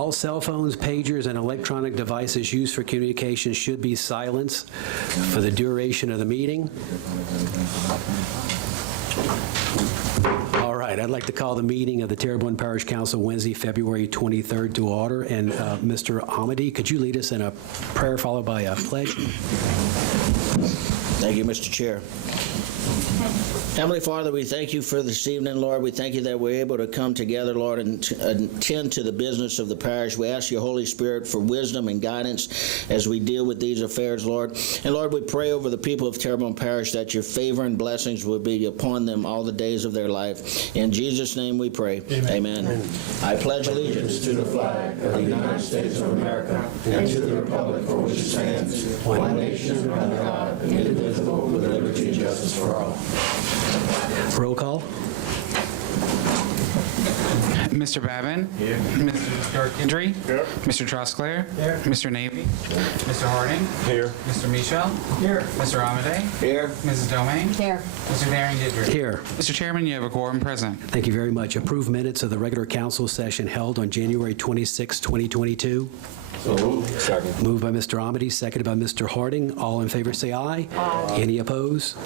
All cell phones, pagers, and electronic devices used for communication should be silenced for the duration of the meeting. All right, I'd like to call the meeting of the Terrebonne Parish Council Wednesday, February 23rd to order. And Mr. Amity, could you lead us in a prayer followed by a pledge? Thank you, Mr. Chair. Heavenly Father, we thank you for this evening, Lord. We thank you that we're able to come together, Lord, and attend to the business of the parish. We ask your Holy Spirit for wisdom and guidance as we deal with these affairs, Lord. And Lord, we pray over the people of Terrebonne Parish that your favor and blessings will be upon them all the days of their life. In Jesus' name we pray. Amen. Amen. I pledge allegiance to the flag of the United States of America and to the republic for which it stands, one nation under God, indivisible, with liberty and justice for all. Roll call. Mr. Babin? Here. Mr. Darkindry? Here. Mr. Trosclair? Here. Mr. Navy? Mr. Harding? Here. Mr. Michel? Here. Mr. Amade? Here. Mrs. Domain? Here. Mr. Daring Didry? Here. Mr. Chairman, you have a quorum present. Thank you very much. Approved minutes of the regular council session held on January 26, 2022. So moved. Second. Moved by Mr. Amity, seconded by Mr. Harding. All in favor say aye. Aye. Any opposed?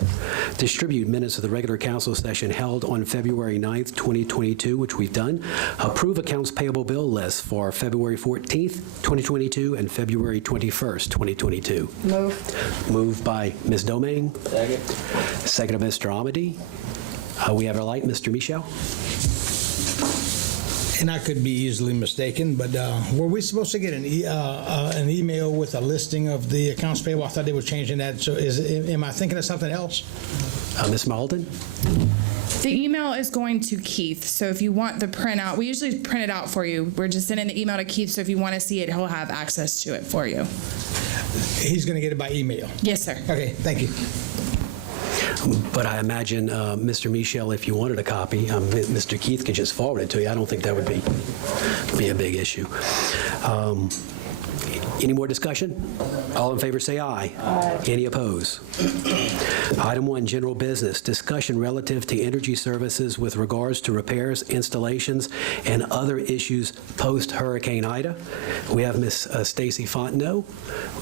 Distribute minutes of the regular council session held on February 9th, 2022, which we've done. Approve accounts payable bill list for February 14th, 2022 and February 21st, 2022. Moved. Moved by Ms. Domain. Second. Seconded by Mr. Amity. We have our light, Mr. Michel. And I could be easily mistaken, but were we supposed to get an email with a listing of the accounts payable? I thought they were changing that. So am I thinking of something else? Ms. Malden? The email is going to Keith, so if you want the printout, we usually print it out for you. We're just sending the email to Keith, so if you want to see it, he'll have access to it for you. He's going to get it by email? Yes, sir. Okay, thank you. But I imagine, Mr. Michel, if you wanted a copy, Mr. Keith could just forward it to you. I don't think that would be a big issue. Any more discussion? All in favor say aye. Aye. Any opposed? Item 1, general business. Discussion relative to energy services with regards to repairs, installations, and other issues post-Hurricane Ida. We have Ms. Stacy Fontenot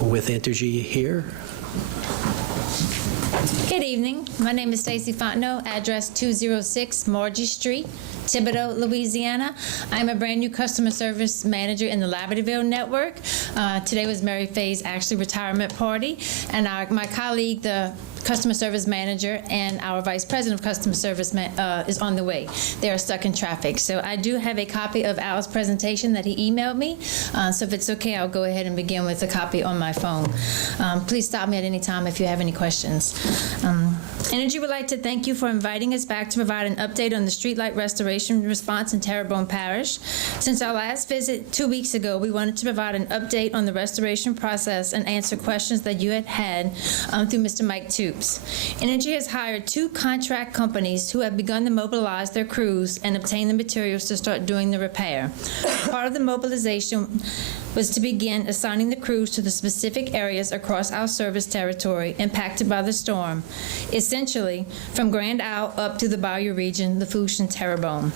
with Entergy here. Good evening. My name is Stacy Fontenot, address 206 Margie Street, Thibodaux, Louisiana. I'm a brand new customer service manager in the Libertyville network. Today was Mary Faye's actually retirement party, and my colleague, the customer service manager, and our vice president of customer service is on the way. They are stuck in traffic. So I do have a copy of Al's presentation that he emailed me. So if it's okay, I'll go ahead and begin with a copy on my phone. Please stop me at any time if you have any questions. Entergy would like to thank you for inviting us back to provide an update on the streetlight restoration response in Terrebonne Parish. Since our last visit 2 weeks ago, we wanted to provide an update on the restoration process and answer questions that you had through Mr. Mike Toops. Entergy has hired 2 contract companies who have begun to mobilize their crews and obtain the materials to start doing the repair. Part of the mobilization was to begin assigning the crews to the specific areas across our service territory impacted by the storm, essentially from Grand Isle up to the Bayou region, Lafourche, and Terrebonne.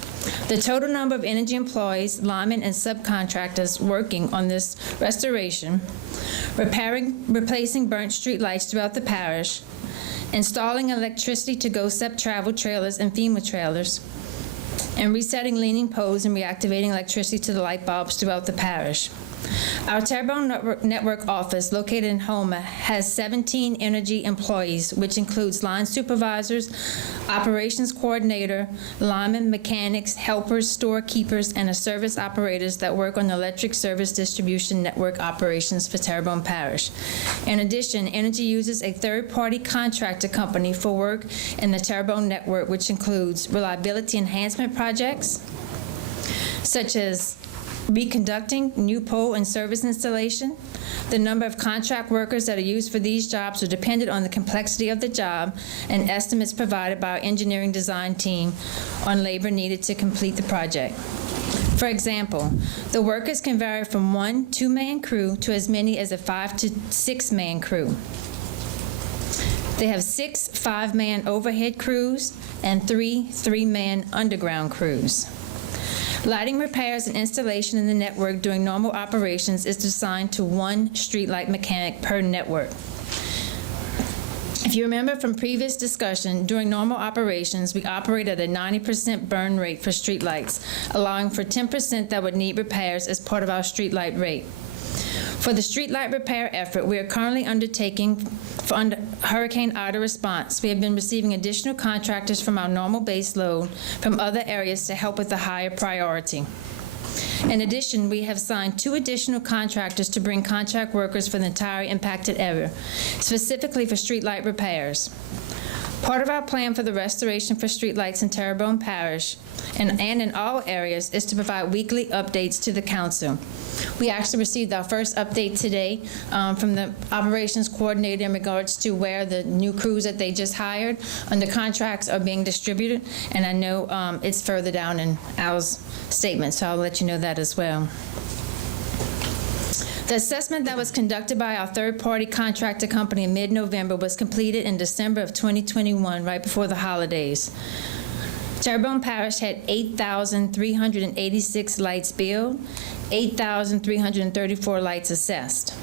The total number of Entergy employees, linemen, and subcontractors working on this restoration, replacing burnt street lights throughout the parish, installing electricity to GO-STEP travel trailers and FEMA trailers, and resetting leaning poles and reactivating electricity to the light bulbs throughout the parish. Our Terrebonne Network office, located in Houma, has 17 Entergy employees, which includes line supervisors, operations coordinator, linemen, mechanics, helpers, storekeepers, and service operators that work on the electric service distribution network operations for Terrebonne Parish. In addition, Entergy uses a third-party contractor company for work in the Terrebonne Network, which includes reliability enhancement projects, such as reconducting, new pole and service installation. The number of contract workers that are used for these jobs are dependent on the complexity of the job and estimates provided by our engineering design team on labor needed to complete the project. For example, the workers can vary from 1 2-man crew to as many as a 5 to 6-man crew. They have 6 5-man overhead crews and 3 3-man underground crews. Lighting repairs and installation in the network during normal operations is assigned to one streetlight mechanic per network. If you remember from previous discussion, during normal operations, we operate at a 90% burn rate for streetlights, allowing for 10% that would need repairs as part of our streetlight rate. For the streetlight repair effort we are currently undertaking for Hurricane Ida response, we have been receiving additional contractors from our normal base load from other areas to help with the higher priority. In addition, we have signed 2 additional contractors to bring contract workers for the entire impacted area, specifically for streetlight repairs. Part of our plan for the restoration for streetlights in Terrebonne Parish and in all areas is to provide weekly updates to the council. We actually received our first update today from the operations coordinator in regards to where the new crews that they just hired under contracts are being distributed, and I know it's further down in Al's statement, so I'll let you know that as well. The assessment that was conducted by our third-party contractor company in mid-November was completed in December of 2021, right before the holidays. Terrebonne Parish had 8,386 lights billed, 8,334 lights assessed.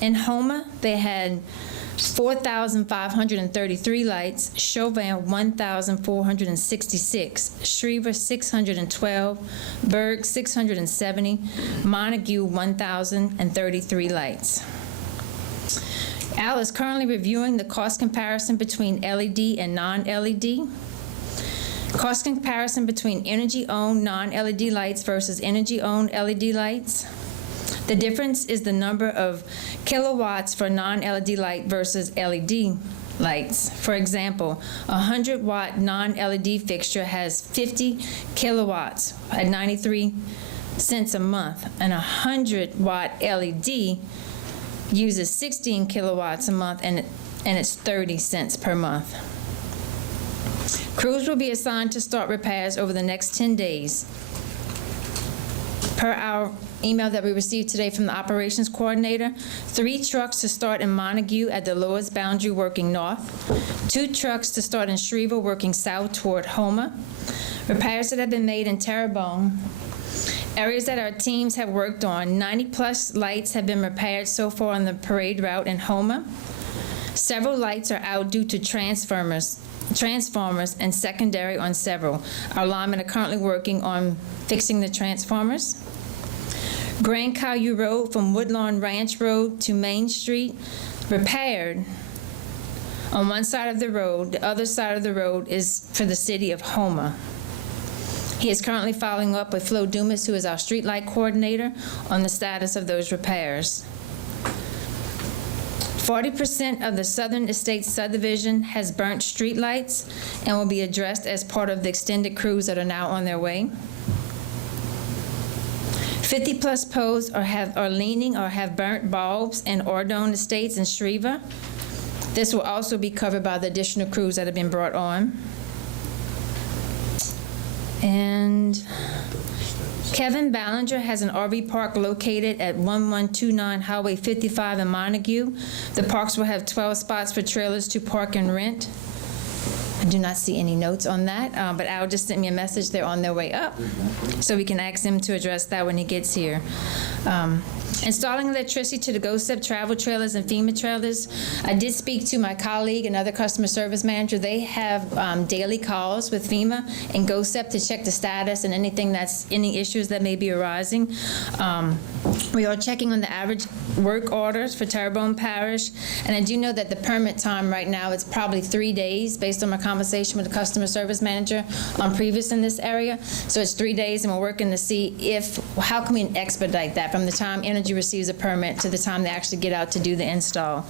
In Houma, they had 4,533 lights, Chauvin 1,466, Schriever 612, Berg 670, Montague 1,033 lights. Al is currently reviewing the cost comparison between LED and non-LED. Cost comparison between energy-owned non-LED lights versus energy-owned LED lights. The difference is the number of kilowatts for non-LED light versus LED lights. For example, a 100-watt non-LED fixture has 50 kilowatts at 93 cents a month, and a 100-watt LED uses 16 kilowatts a month, and it's 30 cents per month. Crews will be assigned to start repairs over the next 10 days. Per our email that we received today from the operations coordinator, 3 trucks to start in Montague at the lowest boundary working north, 2 trucks to start in Schriever working south toward Houma. Repairs that have been made in Terrebonne, areas that our teams have worked on, 90-plus lights have been repaired so far on the parade route in Houma. Several lights are out due to transformers and secondary on several. Our linemen are currently working on fixing the transformers. Grand Caillou Road from Woodlawn Ranch Road to Main Street, repaired on one side of the road. The other side of the road is for the city of Houma. He is currently following up with Flo Dumas, who is our streetlight coordinator, on the status of those repairs. 40% of the Southern Estates subdivision has burnt streetlights and will be addressed as part of the extended crews that are now on their way. 50-plus poles are leaning or have burnt bulbs in Ordone Estates and Schriever. This will also be covered by the additional crews that have been brought on. And Kevin Ballinger has an RV park located at 1129 Highway 55 in Montague. The parks will have 12 spots for trailers to park and rent. I do not see any notes on that, but Al just sent me a message. They're on their way up, so we can ask him to address that when he gets here. Installing electricity to the GoSep travel trailers and FEMA trailers. I did speak to my colleague, another customer service manager. They have daily calls with FEMA and GoSep to check the status and any issues that may be arising. We are checking on the average work orders for Terrebonne Parish, and I do know that the permit time right now is probably 3 days based on my conversation with the customer service manager on previous in this area. So it's 3 days, and we're working to see how can we expedite that from the time Energy receives a permit to the time they actually get out to do the install.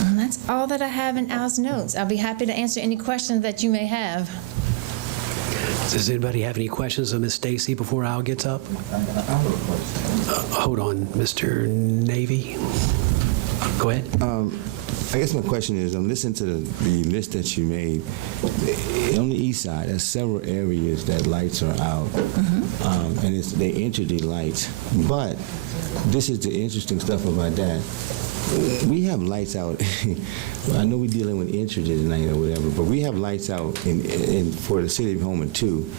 And that's all that I have in Al's notes. I'll be happy to answer any questions that you may have. Does anybody have any questions of Ms. Stacy before Al gets up? Hold on, Mr. Navy. Go ahead. I guess my question is, I'm listening to the list that you made. On the east side, there's several areas that lights are out, and they enter the lights. But this is the interesting stuff about that. we have lights out. I know we're dealing with insurance tonight or whatever, but we have lights out for the city of Houma too.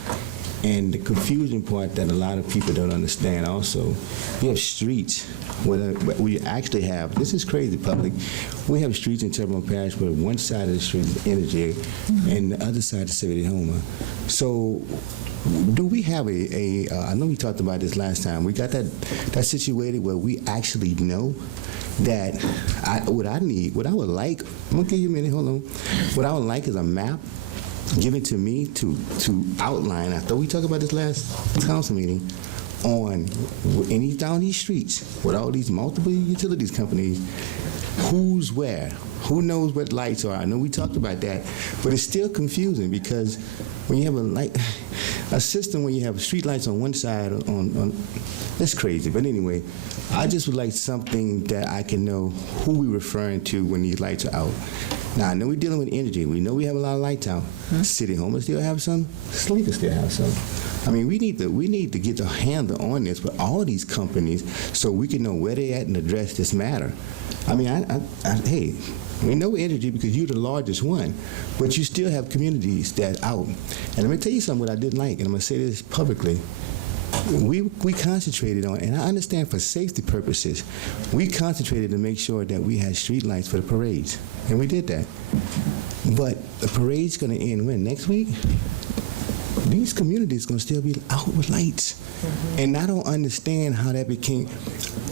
And the confusion part that a lot of people don't understand also, we have streets where we actually have, this is crazy public, we have streets in Terrebonne Parish where one side of the street is energy and the other side is city of Houma. So do we have I know we talked about this last time, we got that situated where we actually know that what I would like, I'm gonna give you a minute, hold on. What I would like is a map given to me to outline, I thought we talked about this last council meeting, on down these streets with all these multiple utilities companies, who's where, who knows what lights are. I know we talked about that, but it's still confusing because when you have a system where you have street lights on one side, that's crazy. But anyway, I just would like something that I can know who we're referring to when these lights are out. Now, I know we're dealing with energy. We know we have a lot of lights out. City Houma still have some. Sleeper still have some. I mean, we need to get a handle on this with all these companies so we can know where they're at and address this matter. I mean, hey, we know energy because you're the largest one, but you still have communities that out. And let me tell you something what I didn't like, and I'm going to say this publicly. We concentrated on, and I understand for safety purposes, we concentrated to make sure that we had street lights for the parades, and we did that. But the parade's going to end when? Next week? These communities going to still be out with lights. And I don't understand how that became.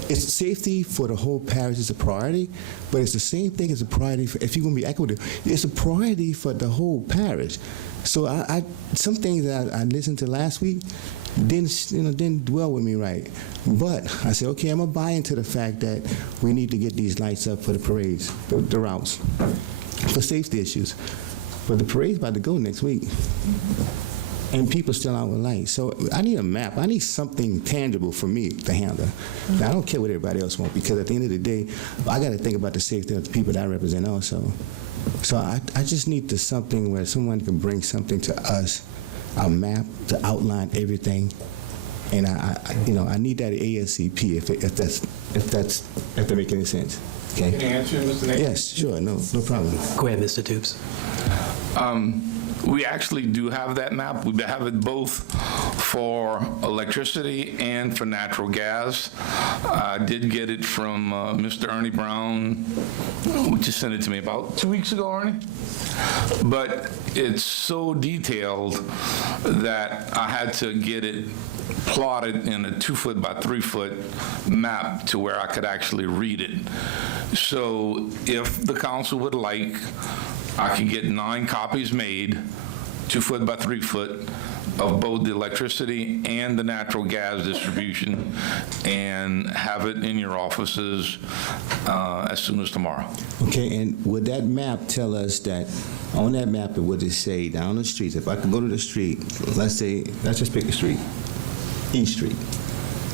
It's safety for the whole parish is a priority, but it's the same thing as a priority for, if you're going to be equitable, it's a priority for the whole parish. So some things that I listened to last week didn't dwell with me right. But I said, okay, I'm going to buy into the fact that we need to get these lights up for the parades, the routes, for safety issues. But the parade's about to go next week. And people still out with lights. So I need a map. I need something tangible for me to handle. Now, I don't care what everybody else wants, because at the end of the day, I got to think about the safety of the people that I represent also. So I just need something where someone can bring something to us, a map to outline everything. And I need that ASCP if that makes any sense. Okay. Can I answer, Mr. Nate? Yes, sure, no problem. Go ahead, Mr. Toops. We actually do have that map. We have it both for electricity and for natural gas. I did get it from Mr. Ernie Brown, who just sent it to me about 2 weeks ago, Ernie. But it's so detailed that I had to get it plotted in a 2-foot by 3-foot map to where I could actually read it. So if the council would like, I can get 9 copies made, 2-foot by 3-foot, of both the electricity and the natural gas distribution, and have it in your offices as soon as tomorrow. Okay, and would that map tell us that, on that map, it would it say down the streets, if I could go to the street, let's just pick a street, East Street,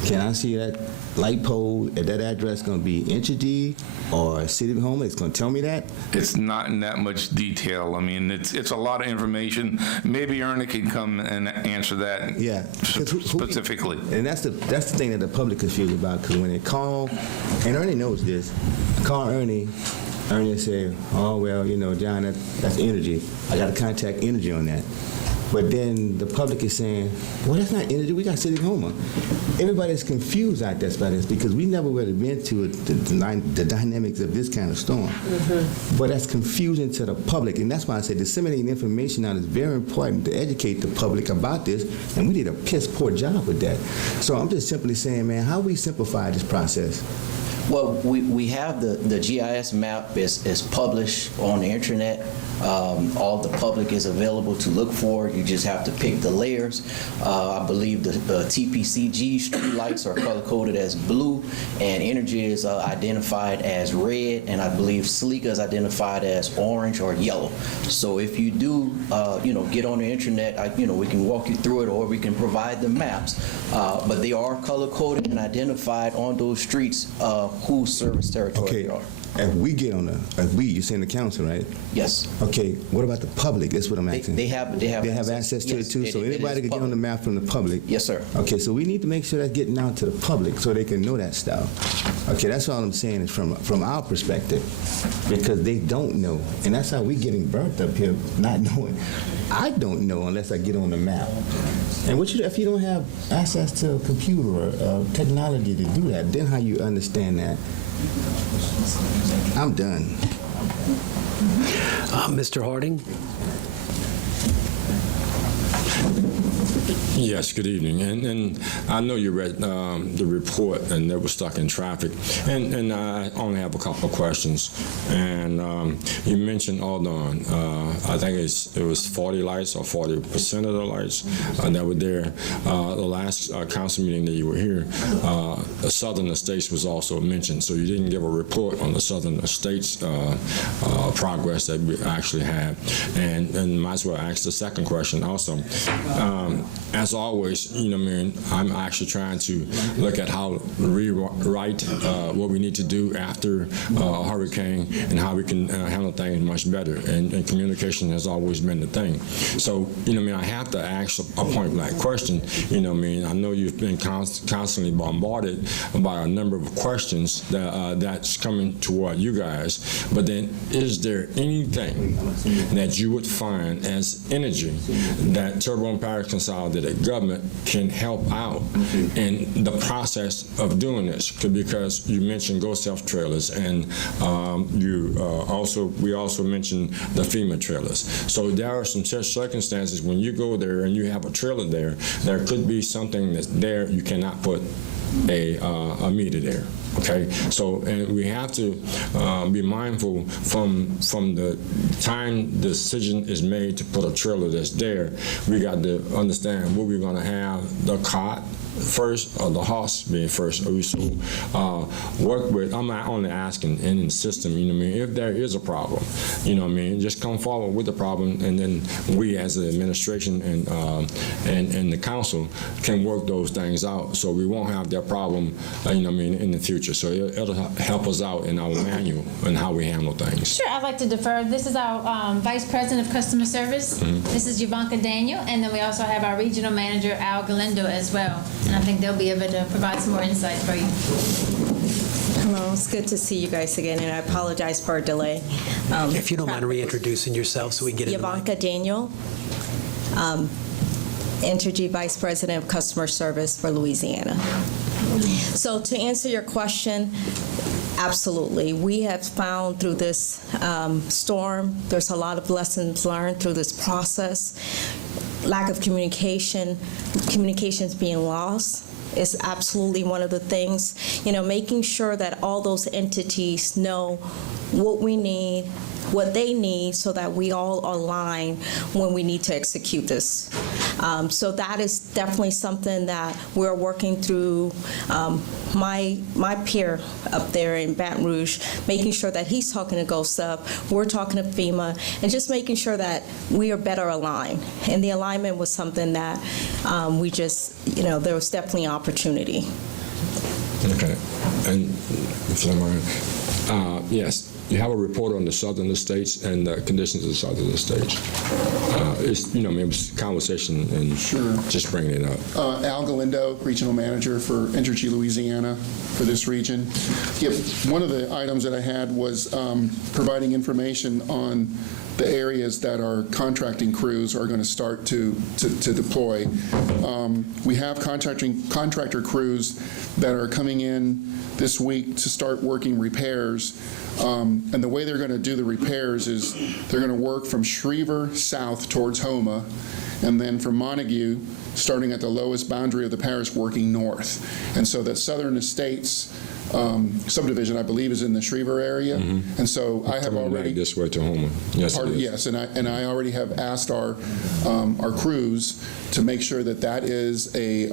can I see that light pole at that address going to be Entergy or City of Houma? It's going to tell me that? It's not in that much detail. I mean, it's a lot of information. Maybe Ernie can come and answer that. Yeah. Specifically. And that's the thing that the public confused about, because when they call, and Ernie knows this, I call Ernie will say, oh, well, John, that's energy. I got to contact energy on that. But then the public is saying, well, that's not energy. We got City of Houma. Everybody's confused out there by this because we never would have been to the dynamics of this kind of storm. But that's confusing to the public. And that's why I said disseminating information out is very important to educate the public about this. And we did a piss poor job with that. So I'm just simply saying, man, how we simplify this process? Well, we have the GIS map is published on the internet. All the public is available to look for. You just have to pick the layers. I believe the TPCG street lights are color-coded as blue, and Energy is identified as red, and I believe Sleeka is identified as orange or yellow. So if you do, get on the internet, we can walk you through it, or we can provide the maps. But they are color-coded and identified on those streets whose service territory they are. if we get on you're saying the council, right? Yes. Okay, what about the public? That's what I'm asking. They have access to yes, it too, so it is anybody could get on the public. map from the public? Yes, sir. Okay, so we need to make sure that's getting out to the public so they can know that stuff. Okay, that's all I'm saying is from our perspective, because they don't know, and that's how we getting burnt up here, not knowing. I don't know unless I get on the map. And if you don't have access to a computer or technology to do that, then how you understand that? I'm done. Mr. Harding? Yes, good evening. And I know you read the report and they were stuck in traffic. And I only have a couple of questions. And you mentioned Aldon. I think it was 40 lights or 40% of the lights that were there. The last council meeting that you were here, the Southern Estates was also mentioned. So you didn't give a report on the Southern Estates progress that we actually had. And might as well ask the second question also. As always, I'm actually trying to look at how to rewrite what we need to do after a hurricane and how we can handle things much better. And communication has always been the thing. So, I have to ask a point-blank question. I know you've been constantly bombarded by a number of questions that's coming toward you guys. But then, is there anything that you would find as energy that Terrebonne Parish Consolidated Government can help out in the process of doing this? Because you mentioned Go Self trailers, and we also mentioned the FEMA trailers. So there are some such circumstances when you go there and you have a trailer there, there could be something that's there you cannot put a meter there. Okay, so we have to be mindful from the time the decision is made to put a trailer that's there. We got to understand what we're going to have, the cot first or the horse being first. Also work with. I'm not only asking in the system. If there is a problem, just come forward with the problem, and then we as the administration and the council can work those things out, so we won't have that problem. In the future. So it'll help us out in our manual and how we handle things. Sure, I'd like to defer. This is our Vice President of Customer Service. This is Yvonka Daniel, and then we also have our Regional Manager, Al Galindo, as well. And I think they'll be able to provide some more insight for you. Hello, it's good to see you guys again, and I apologize for a delay. If you don't mind reintroducing yourself so we can get in the mic. Yvonka Daniel, Entergy Vice President of Customer Service for Louisiana. So to answer your question, absolutely. We have found through this storm, there's a lot of lessons learned through this process. Lack of communications being lost is absolutely one of the things. Making sure that all those entities know what we need, what they need, so that we all align when we need to execute this. So that is definitely something that we're working through. My peer up there in Baton Rouge, making sure that he's talking to GoSub, we're talking to FEMA, and just making sure that we are better aligned. And the alignment was something that we just, there was definitely an opportunity. Okay. And if you don't mind, yes. You have a report on the Southern Estates and the conditions of the Southern Estates. It was conversation and Sure. Just bringing it up. Al Galindo, Regional Manager for Entergy Louisiana for this region. Yep. One of the items that I had was providing information on the areas that our contracting crews are going to start to deploy. We have contractor crews that are coming in this week to start working repairs. And the way they're going to do the repairs is they're going to work from Schriever south towards Houma, and then from Montague, starting at the lowest boundary of the parish, working north. And so that Southern Estates subdivision, I believe, is in the Schriever area. And so I have Coming already back this way to Houma. Yes, it is. Yes, and I already have asked our crews to make sure that is a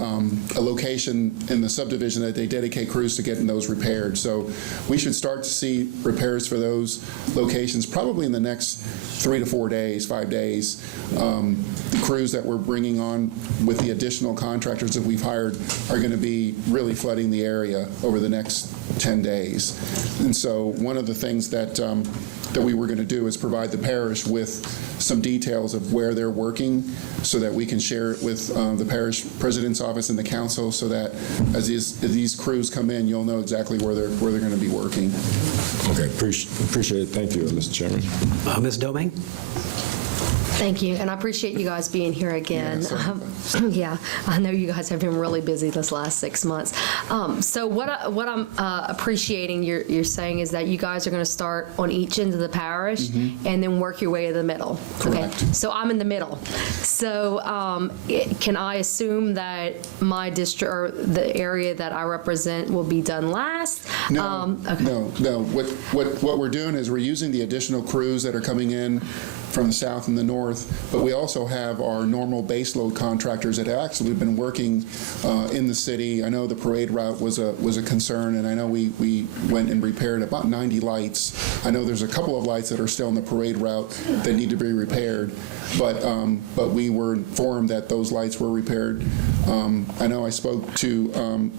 location in the subdivision that they dedicate crews to getting those repaired. So we should start to see repairs for those locations probably in the next 3 to 4 days, 5 days. The crews that we're bringing on with the additional contractors that we've hired are going to be really flooding the area over the next last 10 days. And so one of the things that we were going to do is provide the parish with some details of where they're working so that we can share it with the parish president's office and the council, so that as these crews come in, you'll know exactly where they're going to be working. Okay, appreciate it. Thank you, Mr. Chairman. Ms. Domingue? Thank you, and I appreciate you guys being here again. Yeah, I know you guys have been really busy this last 6 months. So what I'm appreciating you're saying is that you guys are going to start on each end of the parish and then work your way to the middle. Correct. Okay, so I'm in the middle. So can I assume that my district or the area that I represent will be done last? No, Okay. no. What we're doing is we're using the additional crews that are coming in from the south and the north, but we also have our normal baseload contractors that have actually been working in the city. I know the parade route was a concern, and I know we went and repaired about 90 lights. I know there's a couple of lights that are still in the parade route that need to be repaired, but we were informed that those lights were repaired. I know I spoke to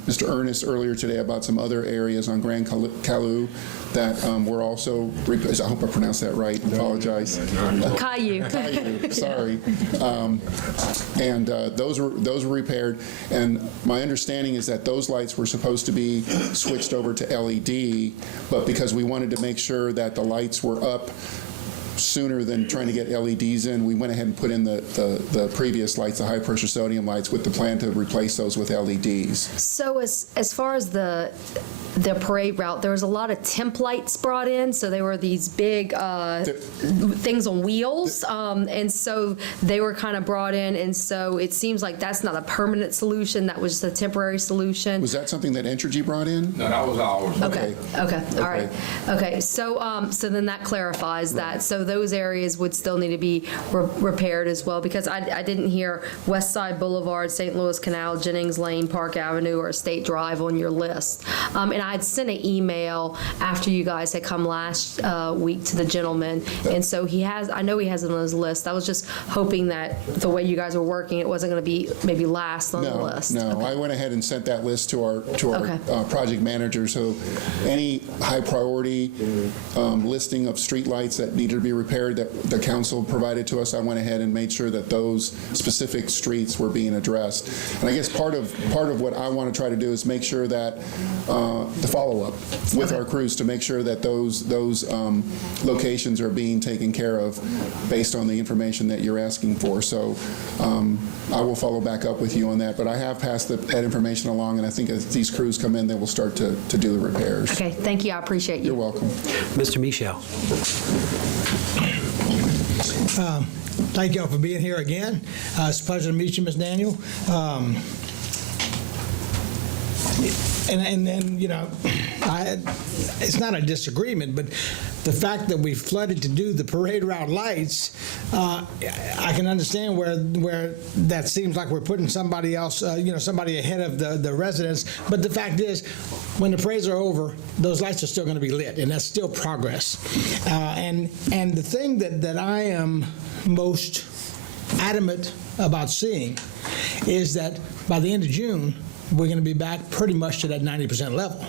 Mr. Ernest earlier today about some other areas on Grand Calou that were also, I hope I pronounced that right, apologize. Caillou. Caillou, sorry. And those were repaired, and my understanding is that those lights were supposed to be switched over to LED, but because we wanted to make sure that the lights were up sooner than trying to get LEDs in, we went ahead and put in the previous lights, the high-pressure sodium lights, with the plan to replace those with LEDs. So as far as the parade route, there was a lot of temp lights brought in, so they were these big things on wheels, and so they were kind of brought in, and so it seems like that's not a permanent solution, that was just a temporary solution. Was that something that Entergy brought in? No, that was ours. Okay, all right. Okay, so then that clarifies that. So those areas would still need to be repaired as well, because I didn't hear West Side Boulevard, St. Louis Canal, Jennings Lane, Park Avenue, or State Drive on your list. And I had sent an email after you guys had come last week to the gentleman, and so I know he has it on his list. I was just hoping that the way you guys were working, it wasn't going to be maybe last on the list. No, Okay. I went ahead and sent that list to our Okay. project manager, so any high priority listing of streetlights that needed to be repaired that the council provided to us, I went ahead and made sure that those specific streets were being addressed. And I guess part of what I want to try to do is make sure that the follow-up with our crews to make sure that those locations are being taken care of based on the information that you're asking for. So I will follow back up with you on that, but I have passed that information along, and I think as these crews come in, they will start to do the repairs. Okay, thank you. I appreciate you. You're welcome. Mr. Michel? Thank you all for being here again. It's a pleasure to meet you, Ms. Daniel. And then, it's not a disagreement, but the fact that we flooded to do the parade route lights, I can understand where that seems like we're putting somebody else, somebody ahead of the residents. But the fact is, when the parades are over, those lights are still going to be lit, and that's still progress. And the thing that I am most adamant about seeing is that by the end of June, we're going to be back pretty much to that 90% level.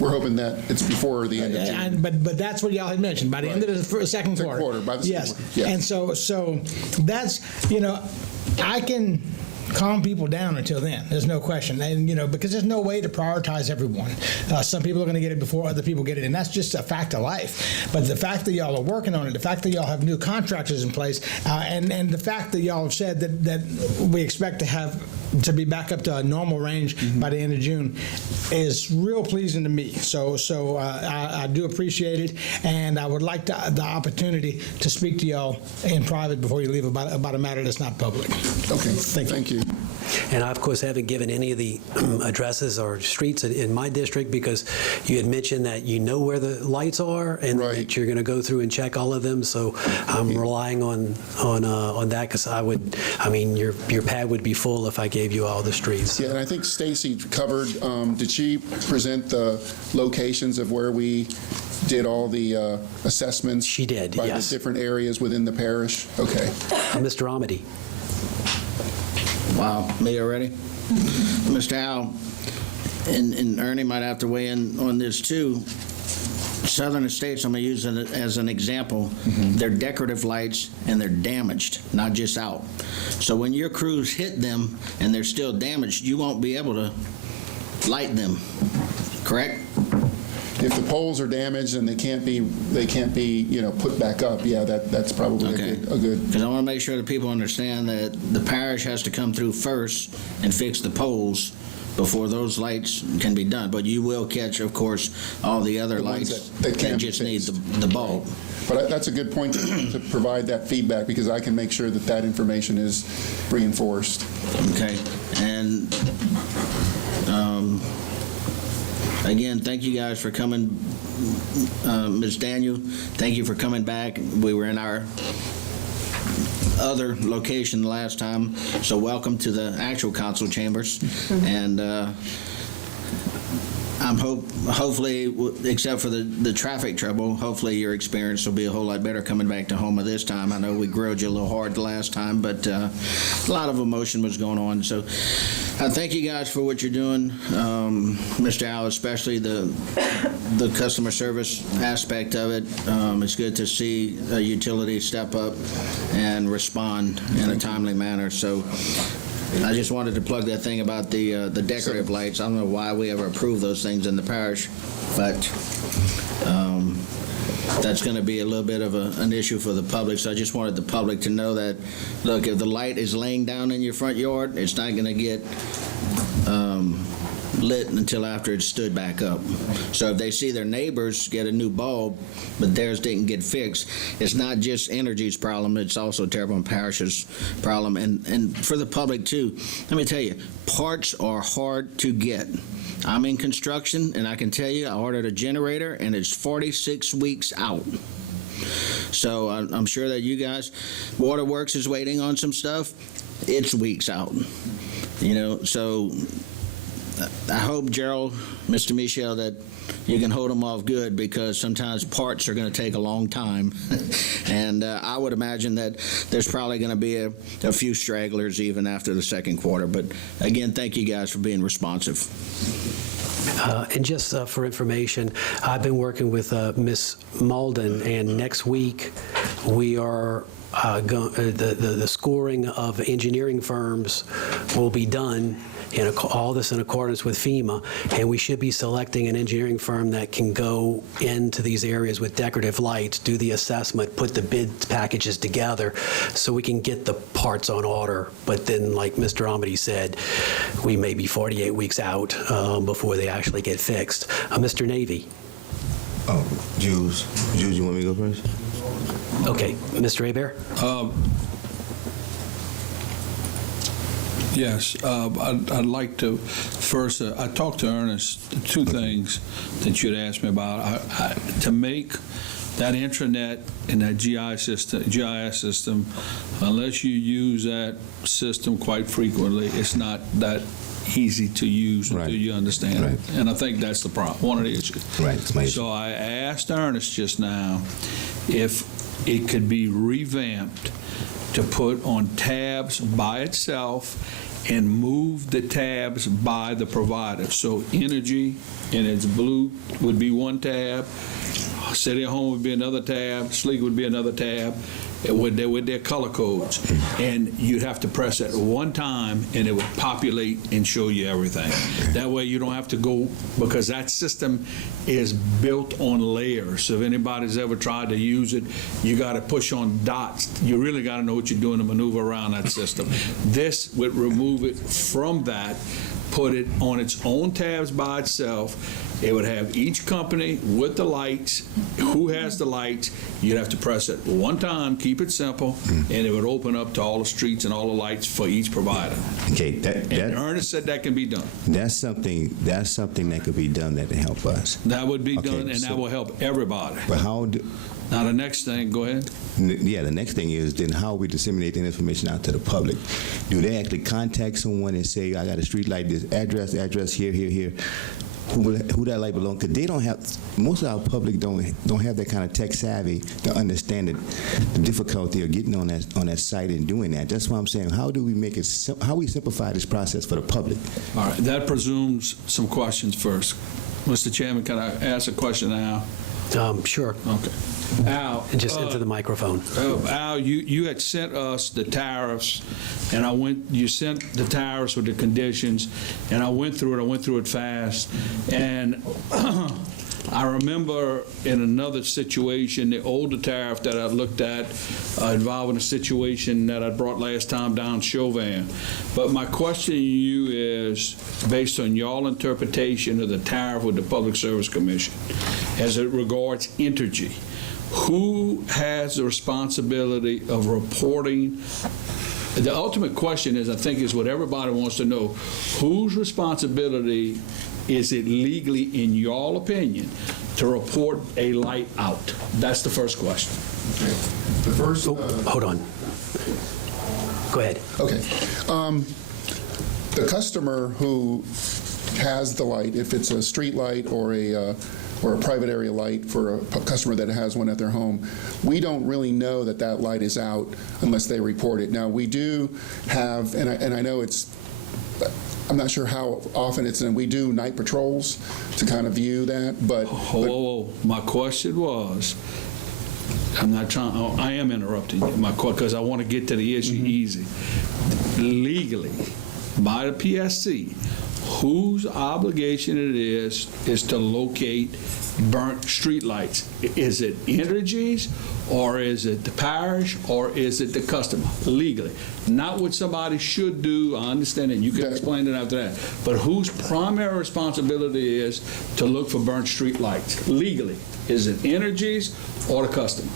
We're hoping that it's before the end of June. But that's what y'all had mentioned, by the end of the second quarter. By the second quarter, yes. And so that's, I can calm people down until then. There's no question. And, because there's no way to prioritize everyone. Some people are going to get it before other people get it, and that's just a fact of life. But the fact that y'all are working on it, the fact that y'all have new contractors in place, and the fact that y'all have said that we expect to be back up to a normal range by the end of June is real pleasing to me. So I do appreciate it, and I would like the opportunity to speak to y'all in private before you leave about a matter that's not public. Okay, thank you. And I, of course, haven't given any of the addresses or streets in my district because you had mentioned that you know where the lights are and that you're going to go through and check all of them. So I'm relying on that because your pad would be full if I gave you all the streets. Yeah, and I think Stacy covered, did she present the locations of where we did all the assessments? She did, by yes. the different areas within the parish? Okay. Mr. Amity. Wow, me already? Mr. Howe, and Ernie might have to weigh in on this too. Southern Estates, I'm going to use it as an example. They're decorative lights and they're damaged, not just out. So when your crews hit them and they're still damaged, you won't be able to light them, correct? If the poles are damaged and they can't be put back up, yeah, that's probably a good. Because I want to make sure that people understand that the parish has to come through first and fix the poles before those lights can be done. But you will catch, of course, all the other lights that just need the bulb. But that's a good point to provide that feedback, because I can make sure that information is reinforced. Okay. And again, thank you guys for coming. Ms. Daniel, thank you for coming back. We were in our other location last time, so welcome to the actual council chambers. And I'm hopefully, except for the traffic trouble, hopefully your experience will be a whole lot better coming back to Houma this time. I know we grilled you a little hard the last time, but a lot of emotion was going on. So I thank you guys for what you're doing, Mr. Al, especially the customer service aspect of it. It's good to see a utility step up and respond in a timely manner. So I just wanted to plug that thing about the decorative lights. I don't know why we ever approved those things in the parish, but that's going to be a little bit of an issue for the public. So I just wanted the public to know that, look, if the light is laying down in your front yard, it's not going to get lit until after it's stood back up. So if they see their neighbors get a new bulb, but theirs didn't get fixed, it's not just Energy's problem, it's also Terrebonne Parish's problem. And for the public too, let me tell you, parts are hard to get. I'm in construction, and I can tell you, I ordered a generator, and it's 46 weeks out. So I'm sure that you guys, Waterworks is waiting on some stuff. It's weeks out. So I hope, Gerald, Mr. Michel, that you can hold them off good, because sometimes parts are going to take a long time. And I would imagine that there's probably going to be a few stragglers even after the second quarter. But again, thank you guys for being responsive. And just for information, I've been working with Ms. Malden, and next week we are the scoring of engineering firms will be done, all this in accordance with FEMA, and we should be selecting an engineering firm that can go into these areas with decorative lights, do the assessment, put the bid packages together so we can get the parts on order. But then, like Mr. Amity said, we may be 48 weeks out before they actually get fixed. Mr. Navy. Oh, Jules, you want me to go first? Okay, Mr. Hebert? Yes, I'd like to first, I talked to Ernest, two things that you'd asked me about. To make that intranet and that GIS system, unless you use that system quite frequently, it's not that easy to use until you understand it. And I think that's the problem, one of the issues. Right. So I asked Ernest just now if it could be revamped to put on tabs by itself and move the tabs by the provider. So Energy in its blue would be one tab, City of Home would be another tab, Sleek would be another tab, with their color codes. And you'd have to press it one time and it would populate and show you everything. That way you don't have to go, because that system is built on layers. So if anybody's ever tried to use it, you got to push on dots. You really got to know what you're doing to maneuver around that system. This would remove it from that, put it on its own tabs by itself. It would have each company with the lights, who has the lights. You'd have to press it one time, keep it simple, and it would open up to all the streets and all the lights for each provider. Okay, and Ernest said that can be done. That's something that could be done that can help us. That would be done, and that will help everybody. But how do... Now, the next thing, go ahead. Yeah, the next thing is then how we disseminate the information out to the public. Do they actually contact someone and say, I got a street light, this address, here, who that light belongs, because they don't have, most of our public don't have that kind of tech savvy to understand the difficulty of getting on that site and doing that. That's why I'm saying, how do we make it, how we simplify this process for the public? All right, that presumes some questions first. Mr. Chairman, can I ask a question now? Sure. Okay. Al. And just into the microphone. Al, you had sent us the tariffs, and you sent the tariffs with the conditions, and I went through it fast, and I remember in another situation, the older tariff that I looked at involving a situation that I brought last time down Chauvin. But my question to you is, based on y'all interpretation of the tariff with the Public Service Commission, as it regards Entergy, who has the responsibility of reporting? The ultimate question is, I think, is what everybody wants to know. Whose responsibility is it legally, in your opinion, to report a light out? That's the first question. Okay. The first... hold on. Go ahead. Okay. The customer who has the light, if it's a street light or a private area light for a customer that has one at their home, we don't really know that that light is out unless they report it. Now, we do have, and I know it's, I'm not sure how often it's in, we do night patrols to kind of view that, but... My question was, I am interrupting you, because I want to get to the issue easy. Legally, by the PSC, whose obligation it is to locate burnt streetlights? Is it Entergy's, or is it the parish, or is it the customer? Legally, not what somebody should do. I understand it. You can explain it after that. But whose primary responsibility is to look for burnt streetlights legally? Is it Entergy's or the customer?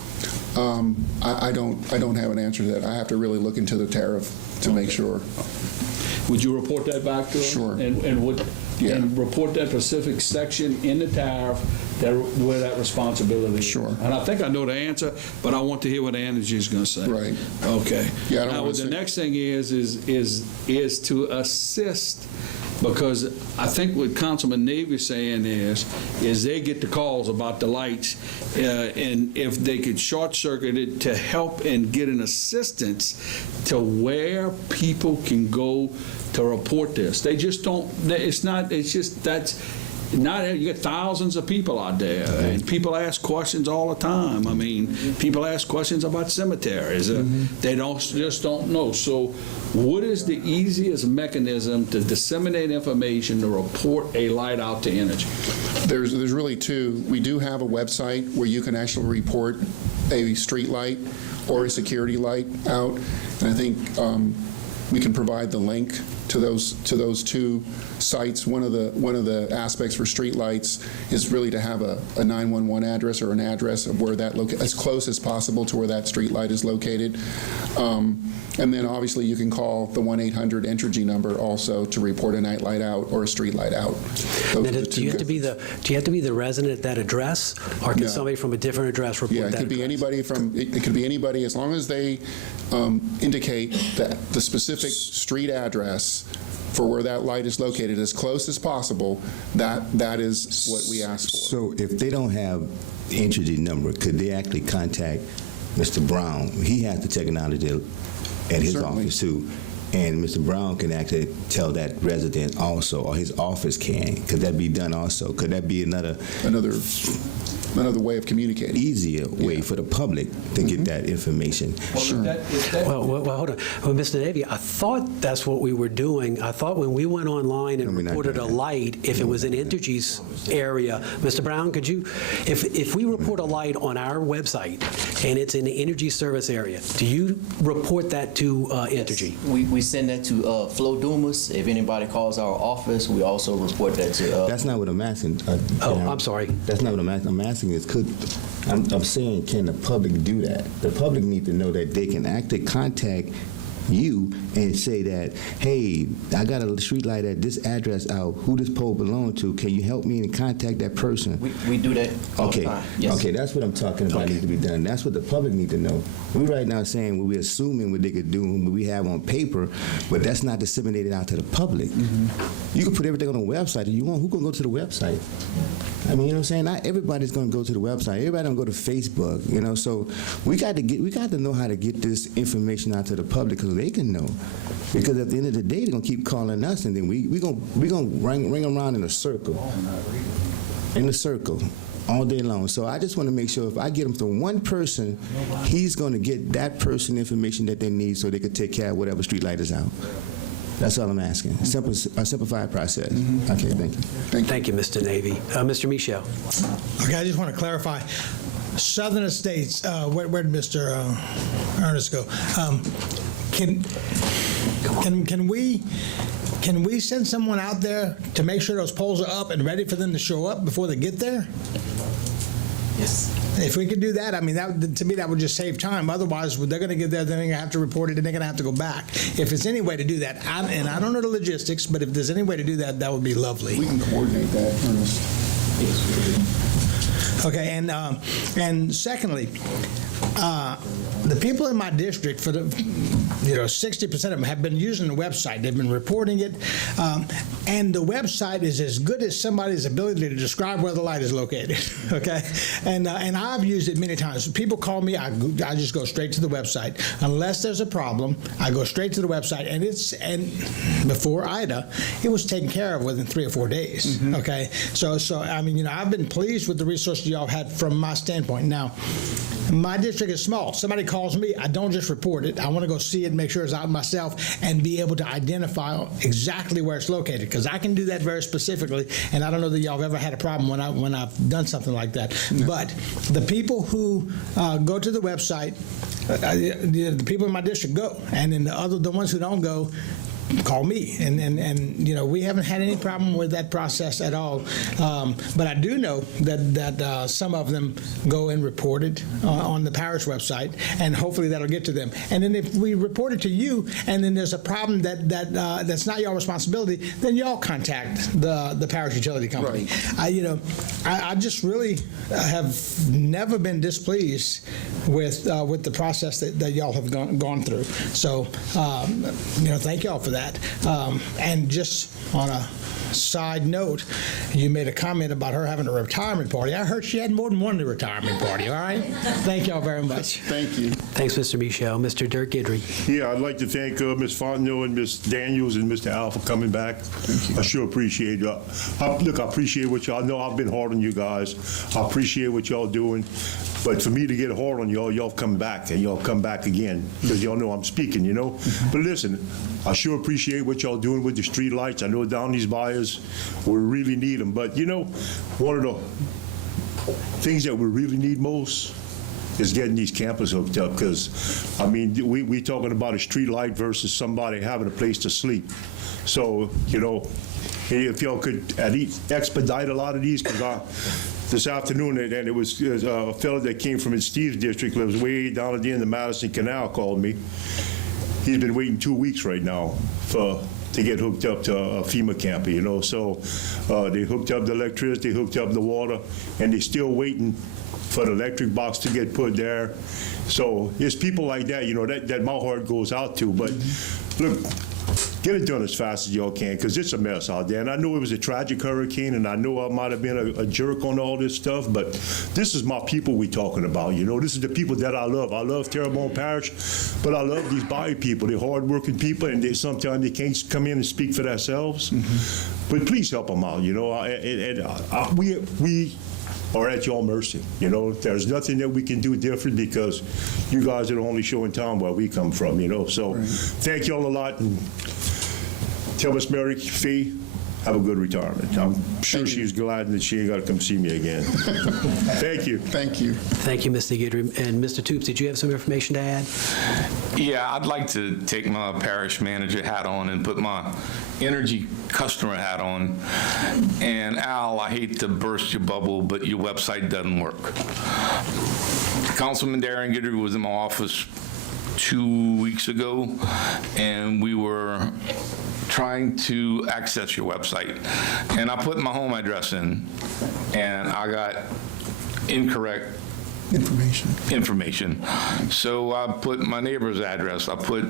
I don't have an answer to that. I have to really look into the tariff to make sure. Would you report that back to us? Sure. And report that specific section in the tariff where that responsibility is? Sure. And I think I know the answer, but I want to hear what Energy is going to say. Right. Okay. Yeah. Now, the next thing is to assist, because I think what Councilman Navy is saying is they get the calls about the lights, and if they could short circuit it to help and get an assistance to where people can go to report this. They just don't, you get thousands of people out there, and people ask questions all the time. I mean, people ask questions about cemeteries. They just don't know. So what is the easiest mechanism to disseminate information to report a light out to Energy? There's really two. We do have a website where you can actually report a street light or a security light out, and I think we can provide the link to those two sites. One of the aspects for street lights is really to have a 911 address, or an address of where that as close as possible to where that street light is located. And then obviously you can call the 1-800 Entergy number also to report a night light out or a street light out. Do you have to be the resident at that address, or can somebody from a different address report that? Yeah, it could be anybody it could be anybody, as long as they indicate that the specific street address for where that light is located as close as possible. That is what we ask for. So if they don't have the Entergy number, could they actually contact Mr. Brown? He has the technology at his office too, and Mr. Brown can actually tell that resident also, or his office can. Could that be done also? Could that be another way of communicating? Easier way for the public to get that information. Well, hold on. Well, Mr. Navy, I thought that's what we were doing. I thought when we went online and reported a light, if it was in Entergy's area, Mr. Brown, could you, if we report a light on our website and it's in the Entergy service area, do you report that to Entergy? We send that to Flo Dumas. If anybody calls our office, we also report that to... That's not what I'm asking. I'm sorry. That's not what I'm asking. I'm asking is, I'm saying, can the public do that? The public need to know that they can actually contact you and say that, hey, I got a street light at this address out, who this pole belong to, can you help me and contact that person? We do that all the time. Yes. Okay, that's what I'm talking about needs to be done. That's what the public need to know. We right now saying what we're assuming what they could do, what we have on paper, but that's not disseminated out to the public. You can put everything on the website if you want. Who's going to go to the website? I mean, you know what I'm saying? Not everybody's going to go to the website. Everybody don't go to Facebook, you know. So we got to know how to get this information out to the public because they can know. Because at the end of the day, they're going to keep calling us, and then we gonna ring around in a circle. All day long. So I just want to make sure if I get them to one person, he's going to get that person information that they need so they could take care of whatever street light is out. That's all I'm asking. A simplified process. Okay, thank you. Thank you, Mr. Navy. Mr. Michel. Okay, I just want to clarify. Southern Estates, where did Mr. Ernest go? Can we send someone out there to make sure those poles are up and ready for them to show up before they get there? Yes. If we could do that, I mean, to me, that would just save time. Otherwise, they're going to get there, then they're going to have to report it, and they're going to have to go back. If it's any way to do that, and I don't know the logistics, but if there's any way to do that, that would be lovely. We can coordinate that, Ernest. Okay, and secondly, the people in my district, for the 60% of them have been using the website. They've been reporting it, and the website is as good as somebody's ability to describe where the light is located. Okay, and I've used it many times. People call me, I just go straight to the website. Unless there's a problem, I go straight to the website, and before Ida, it was taken care of within 3 or 4 days. Okay, so I mean, I've been pleased with the resources y'all had from my standpoint. Now, my district is small. Somebody calls me, I don't just report it. I want to go see it, make sure it's out myself, and be able to identify exactly where it's located, because I can do that very specifically, and I don't know that y'all have ever had a problem when I've done something like that. No. But the people who go to the website, the people in my district go, and then the ones who don't go, call me, and we haven't had any problem with that process at all. But I do know that some of them go and report it on the parish website, and hopefully that'll get to them. And then if we report it to you, and then there's a problem that's not your responsibility, then y'all contact the parish utility company. Right. I just really have never been displeased with the process that y'all have gone through. So thank y'all for that. And just on a side note, you made a comment about her having a retirement party. I heard she had more than one retirement party, all right? Thank y'all very much. Thank you. Thanks, Mr. Michel. Mr. Dirk Guidry. Yeah, I'd like to thank Ms. Fontenot and Ms. Daniels and Mr. Al for coming back. I sure appreciate it. Look, I appreciate what y'all know. I've been hard on you guys. I appreciate what y'all doing. But for me to get hard on y'all come back, and y'all come back again, because y'all know I'm speaking, But listen, I sure appreciate what y'all doing with the street lights. I know down these buyers, we really need them. But, one of the things that we really need most is getting these campers hooked up, because, we talking about a street light versus somebody having a place to sleep. So, if y'all could at least expedite a lot of these, because this afternoon, and it was a fellow that came from Steve's district, lives way down at the end of Madison Canal, called me. He's been waiting 2 weeks right now to get hooked up to a FEMA camper, So they hooked up the electricity, they hooked up the water, and they're still waiting for the electric box to get put there. So it's people like that, that my heart goes out to. But look, get it done as fast as y'all can, because it's a mess out there. And I know it was a tragic hurricane, and I know I might have been a jerk on all this stuff, but this is my people we talking about, This is the people that I love. I love Terrebonne Parish, but I love these Bayou people. They're hardworking people, and sometimes they can't come in and speak for themselves. But please help them out, we are at your mercy. There's nothing that we can do different, because you guys are the only show in town where we come from, So thank y'all a lot, and tell Miss Mary Fee, have a good retirement. I'm sure she's glad that she ain't got to come see me again. Thank you. Thank you. Thank you, Mr. Guidry. And Mr. Toops, did you have some information to add? Yeah, I'd like to take my parish manager hat on and put my energy customer hat on. And Al, I hate to burst your bubble, but your website doesn't work. Councilman Darren Guidry was in my office 2 weeks ago, and we were trying to access your website. And I put my home address in, and I got incorrect information. So I put my neighbor's address. I put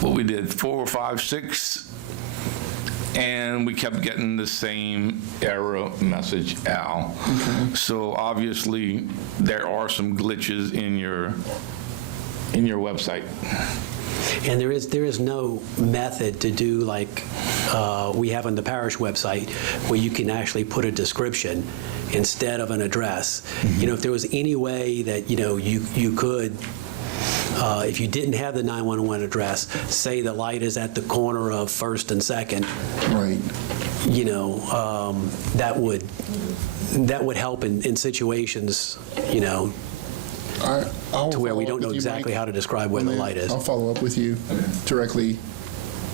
what we did, 456, and we kept getting the same error message, Al. So obviously there are some glitches in your website. And there is no method to do like we have on the parish website where you can actually put a description instead of an address. You know, if there was any way that, you know, you could, if you didn't have the 911 address, say the light is at the corner of 1st and 2nd. Right. You know, that would help in situations, you know, to where we don't know exactly how to describe where the light is. I'll follow up with you directly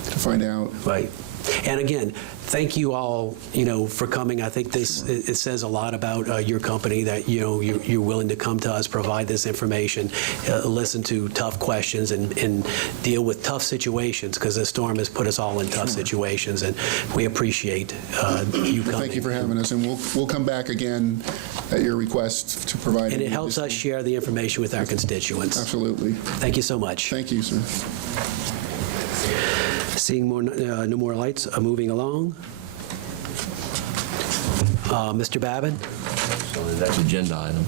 to find out. Right. And again, thank you all, you know, for coming. I think this, it says a lot about your company that, you know, you're willing to come to us, provide this information, listen to tough questions, and deal with tough situations, because this storm has put us all in tough situations, and we appreciate you coming. Thank you for having us, and we'll come back again at your request to provide. And it helps us share the information with our constituents. Absolutely. Thank you so much. Thank you, sir. Seeing no more lights, moving along. Mr. Babin? So the next agenda item.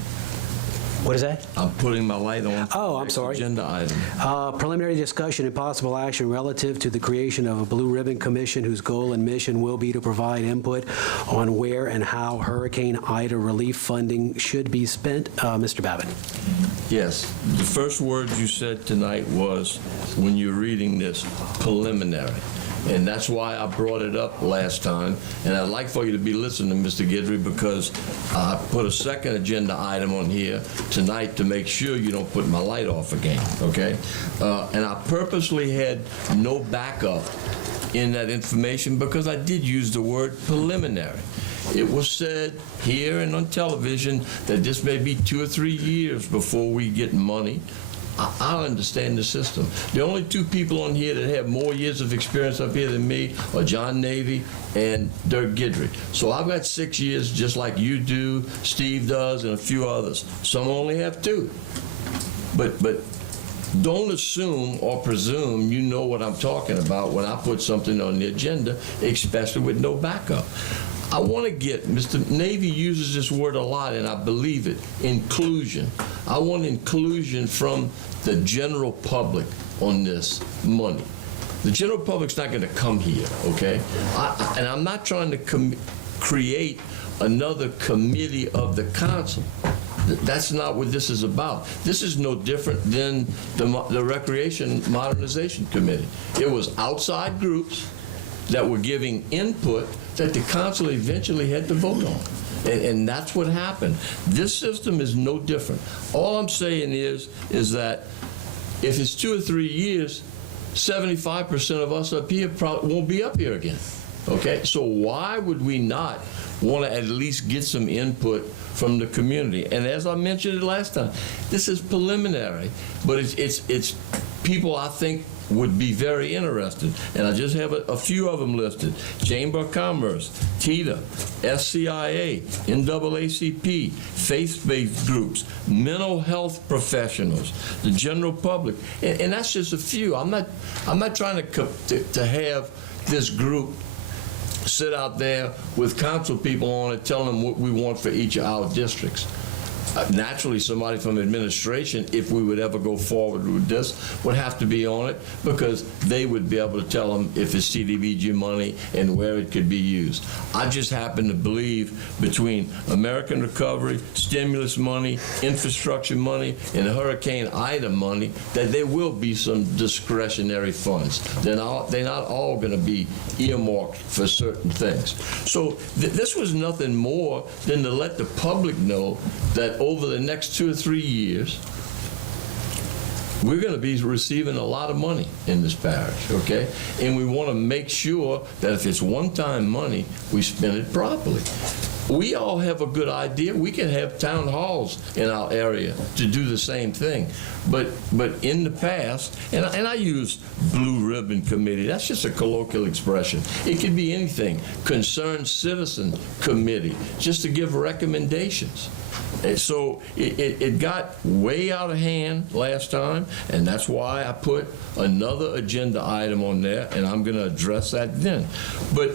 What is that? I'm putting my light on. Oh, I'm sorry. Agenda item. Preliminary discussion and possible action relative to the creation of a Blue Ribbon Commission whose goal and mission will be to provide input on where and how Hurricane Ida relief funding should be spent. Mr. Babin. Yes. The first word you said tonight was, when you're reading this, preliminary. And that's why I brought it up last time. And I'd like for you to be listening, Mr. Guidry, because I put a second agenda item on here tonight to make sure you don't put my light off again, okay? And I purposely had no backup in that information because I did use the word preliminary. It was said here and on television that this may be 2 or 3 years before we get money. I understand the system. The only two people on here that have more years of experience up here than me are John Navy and Dirk Guidry. So I've got 6 years just like you do, Steve does, and a few others. Some only have 2. But don't assume or presume you know what I'm talking about when I put something on the agenda, especially with no backup. I want to get, Mr. Navy uses this word a lot, and I believe it, inclusion. I want inclusion from the general public on this money. The general public's not going to come here, okay? And I'm not trying to create another committee of the council. That's not what this is about. This is no different than the Recreation Modernization Committee. It was outside groups that were giving input that the council eventually had to vote on. And that's what happened. This system is no different. All I'm saying is that if it's 2 or 3 years, 75% of us up here probably won't be up here again. Okay? So why would we not want to at least get some input from the community? And as I mentioned it last time, this is preliminary, but it's people I think would be very interested. And I just have a few of them listed. Chamber of Commerce, TITA, SCIA, NAACP, faith-based groups, mental health professionals, the general public. And that's just a few. I'm not trying to have this group sit out there with council people on it telling them what we want for each of our districts. Naturally, somebody from administration, if we would ever go forward with this, would have to be on it because they would be able to tell them if it's CDBG money and where it could be used. I just happen to believe between American Recovery, stimulus money, infrastructure money, and Hurricane Ida money that there will be some discretionary funds. They're not all going to be earmarked for certain things. So this was nothing more than to let the public know that over the next 2 or 3 years, we're going to be receiving a lot of money in this parish, okay? And we want to make sure that if it's one-time money, we spend it properly. We all have a good idea. We can have town halls in our area to do the same thing. But in the past, and I use Blue Ribbon Committee, that's just a colloquial expression. It could be anything. Concerned Citizen Committee, just to give recommendations. And so it got way out of hand last time, and that's why I put another agenda item on there, and I'm going to address that then. But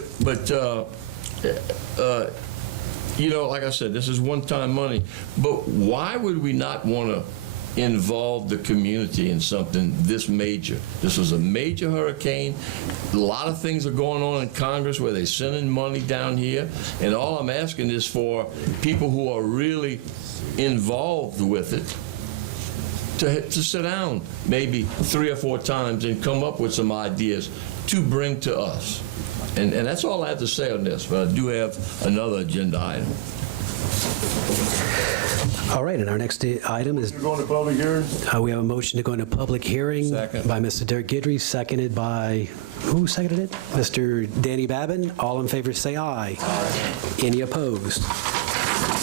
you know, like I said, this is one-time money, but why would we not want to involve the community in something this major? This was a major hurricane. A lot of things are going on in Congress where they're sending money down here, and all I'm asking is for people who are really involved with it to sit down maybe 3 or 4 times and come up with some ideas to bring to us. And that's all I have to say on this, but I do have another agenda item. All right, and our next item is... We're going to public hearing? We have a motion to go into public hearing by Mr. Dirk Guidry, seconded by... Who seconded it? Mr. Danny Babin. All in favor say aye. Any opposed?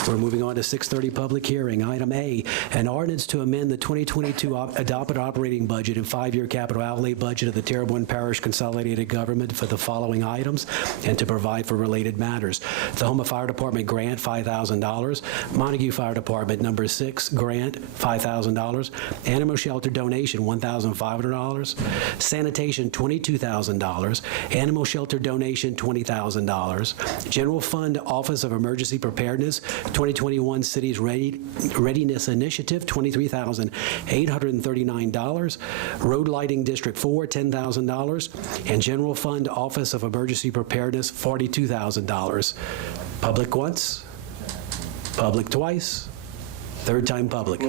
We're moving on to 6:30 public hearing. Item A, an ordinance to amend the 2022 adopted operating budget and 5-year capital outlay budget of the Terrebonne Parish Consolidated Government for the following items and to provide for related matters. The Homa Fire Department grant, $5,000. Montague Fire Department number 6 grant, $5,000. Animal shelter donation, $1,500. Sanitation, $22,000. Animal shelter donation, $20,000. General Fund Office of Emergency Preparedness, 2021 Cities Readiness Initiative, $23,839. Road Lighting District 4, $10,000. And General Fund Office of Emergency Preparedness, $42,000. Public once, public twice, third time public.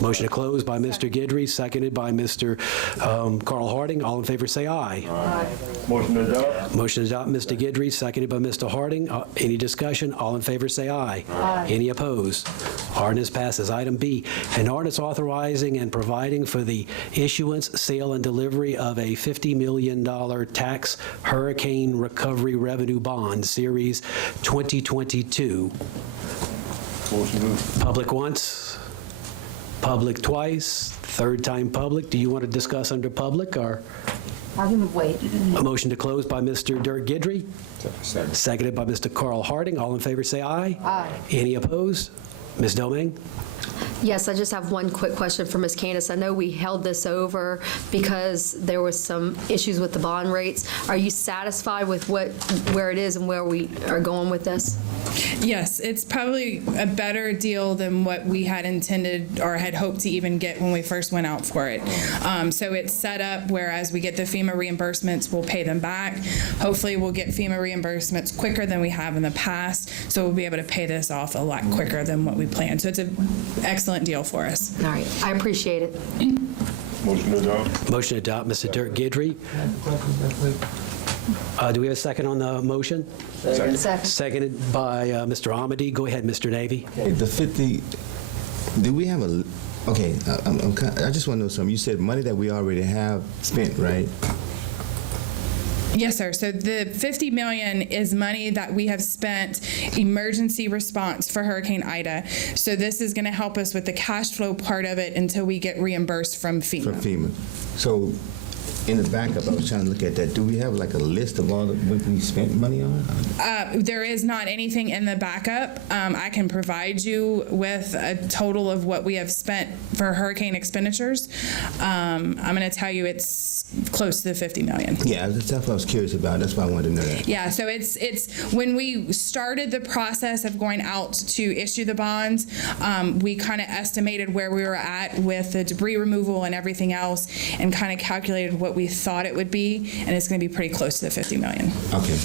Motion to close by Mr. Guidry, seconded by Mr. Carl Harding. All in favor say aye. Aye. Motion to adopt. Motion to adopt, Mr. Guidry, seconded by Mr. Harding. Any discussion? All in favor say aye. Aye. Any opposed? Ordinance passes. Item B, an ordinance authorizing and providing for the issuance, sale, and delivery of a $50 million tax hurricane recovery revenue bond, Series 2022. Public once, public twice, third time public. Do you want to discuss under public, or? I can wait. A motion to close by Mr. Dirk Guidry, seconded by Mr. Carl Harding. All in favor say aye. Aye. Any opposed? Ms. Domingue? Yes, I just have one quick question for Ms. Candace. I know we held this over because there was some issues with the bond rates. Are you satisfied with where it is and where we are going with this? Yes, it's probably a better deal than what we had intended or had hoped to even get when we first went out for it. So it's set up whereas we get the FEMA reimbursements, we'll pay them back. Hopefully we'll get FEMA reimbursements quicker than we have in the past, so we'll be able to pay this off a lot quicker than what we planned. So it's an excellent deal for us. All right, I appreciate it. Motion to adopt. Motion to adopt, Mr. Dirk Guidry. Do we have a second on the motion? Second. Seconded by Mr. Amity. Go ahead, Mr. Navy. The 50, do we have a, okay, I just want to know something. You said money that we already have spent, right? Yes, sir. So the $50 million is money that we have spent emergency response for Hurricane Ida. So this is going to help us with the cash flow part of it until we get reimbursed from FEMA. From FEMA. So in the backup, I was trying to look at that. Do we have like a list of all what we spent money on? There is not anything in the backup. I can provide you with a total of what we have spent for hurricane expenditures. I'm going to tell you it's close to the $50 million. Yeah, that's what I was curious about. That's why I wanted to know that. Yeah, so it's when we started the process of going out to issue the bonds, we kind of estimated where we were at with the debris removal and everything else and kind of calculated what we thought it would be, and it's going to be pretty close to the $50 million. Okay.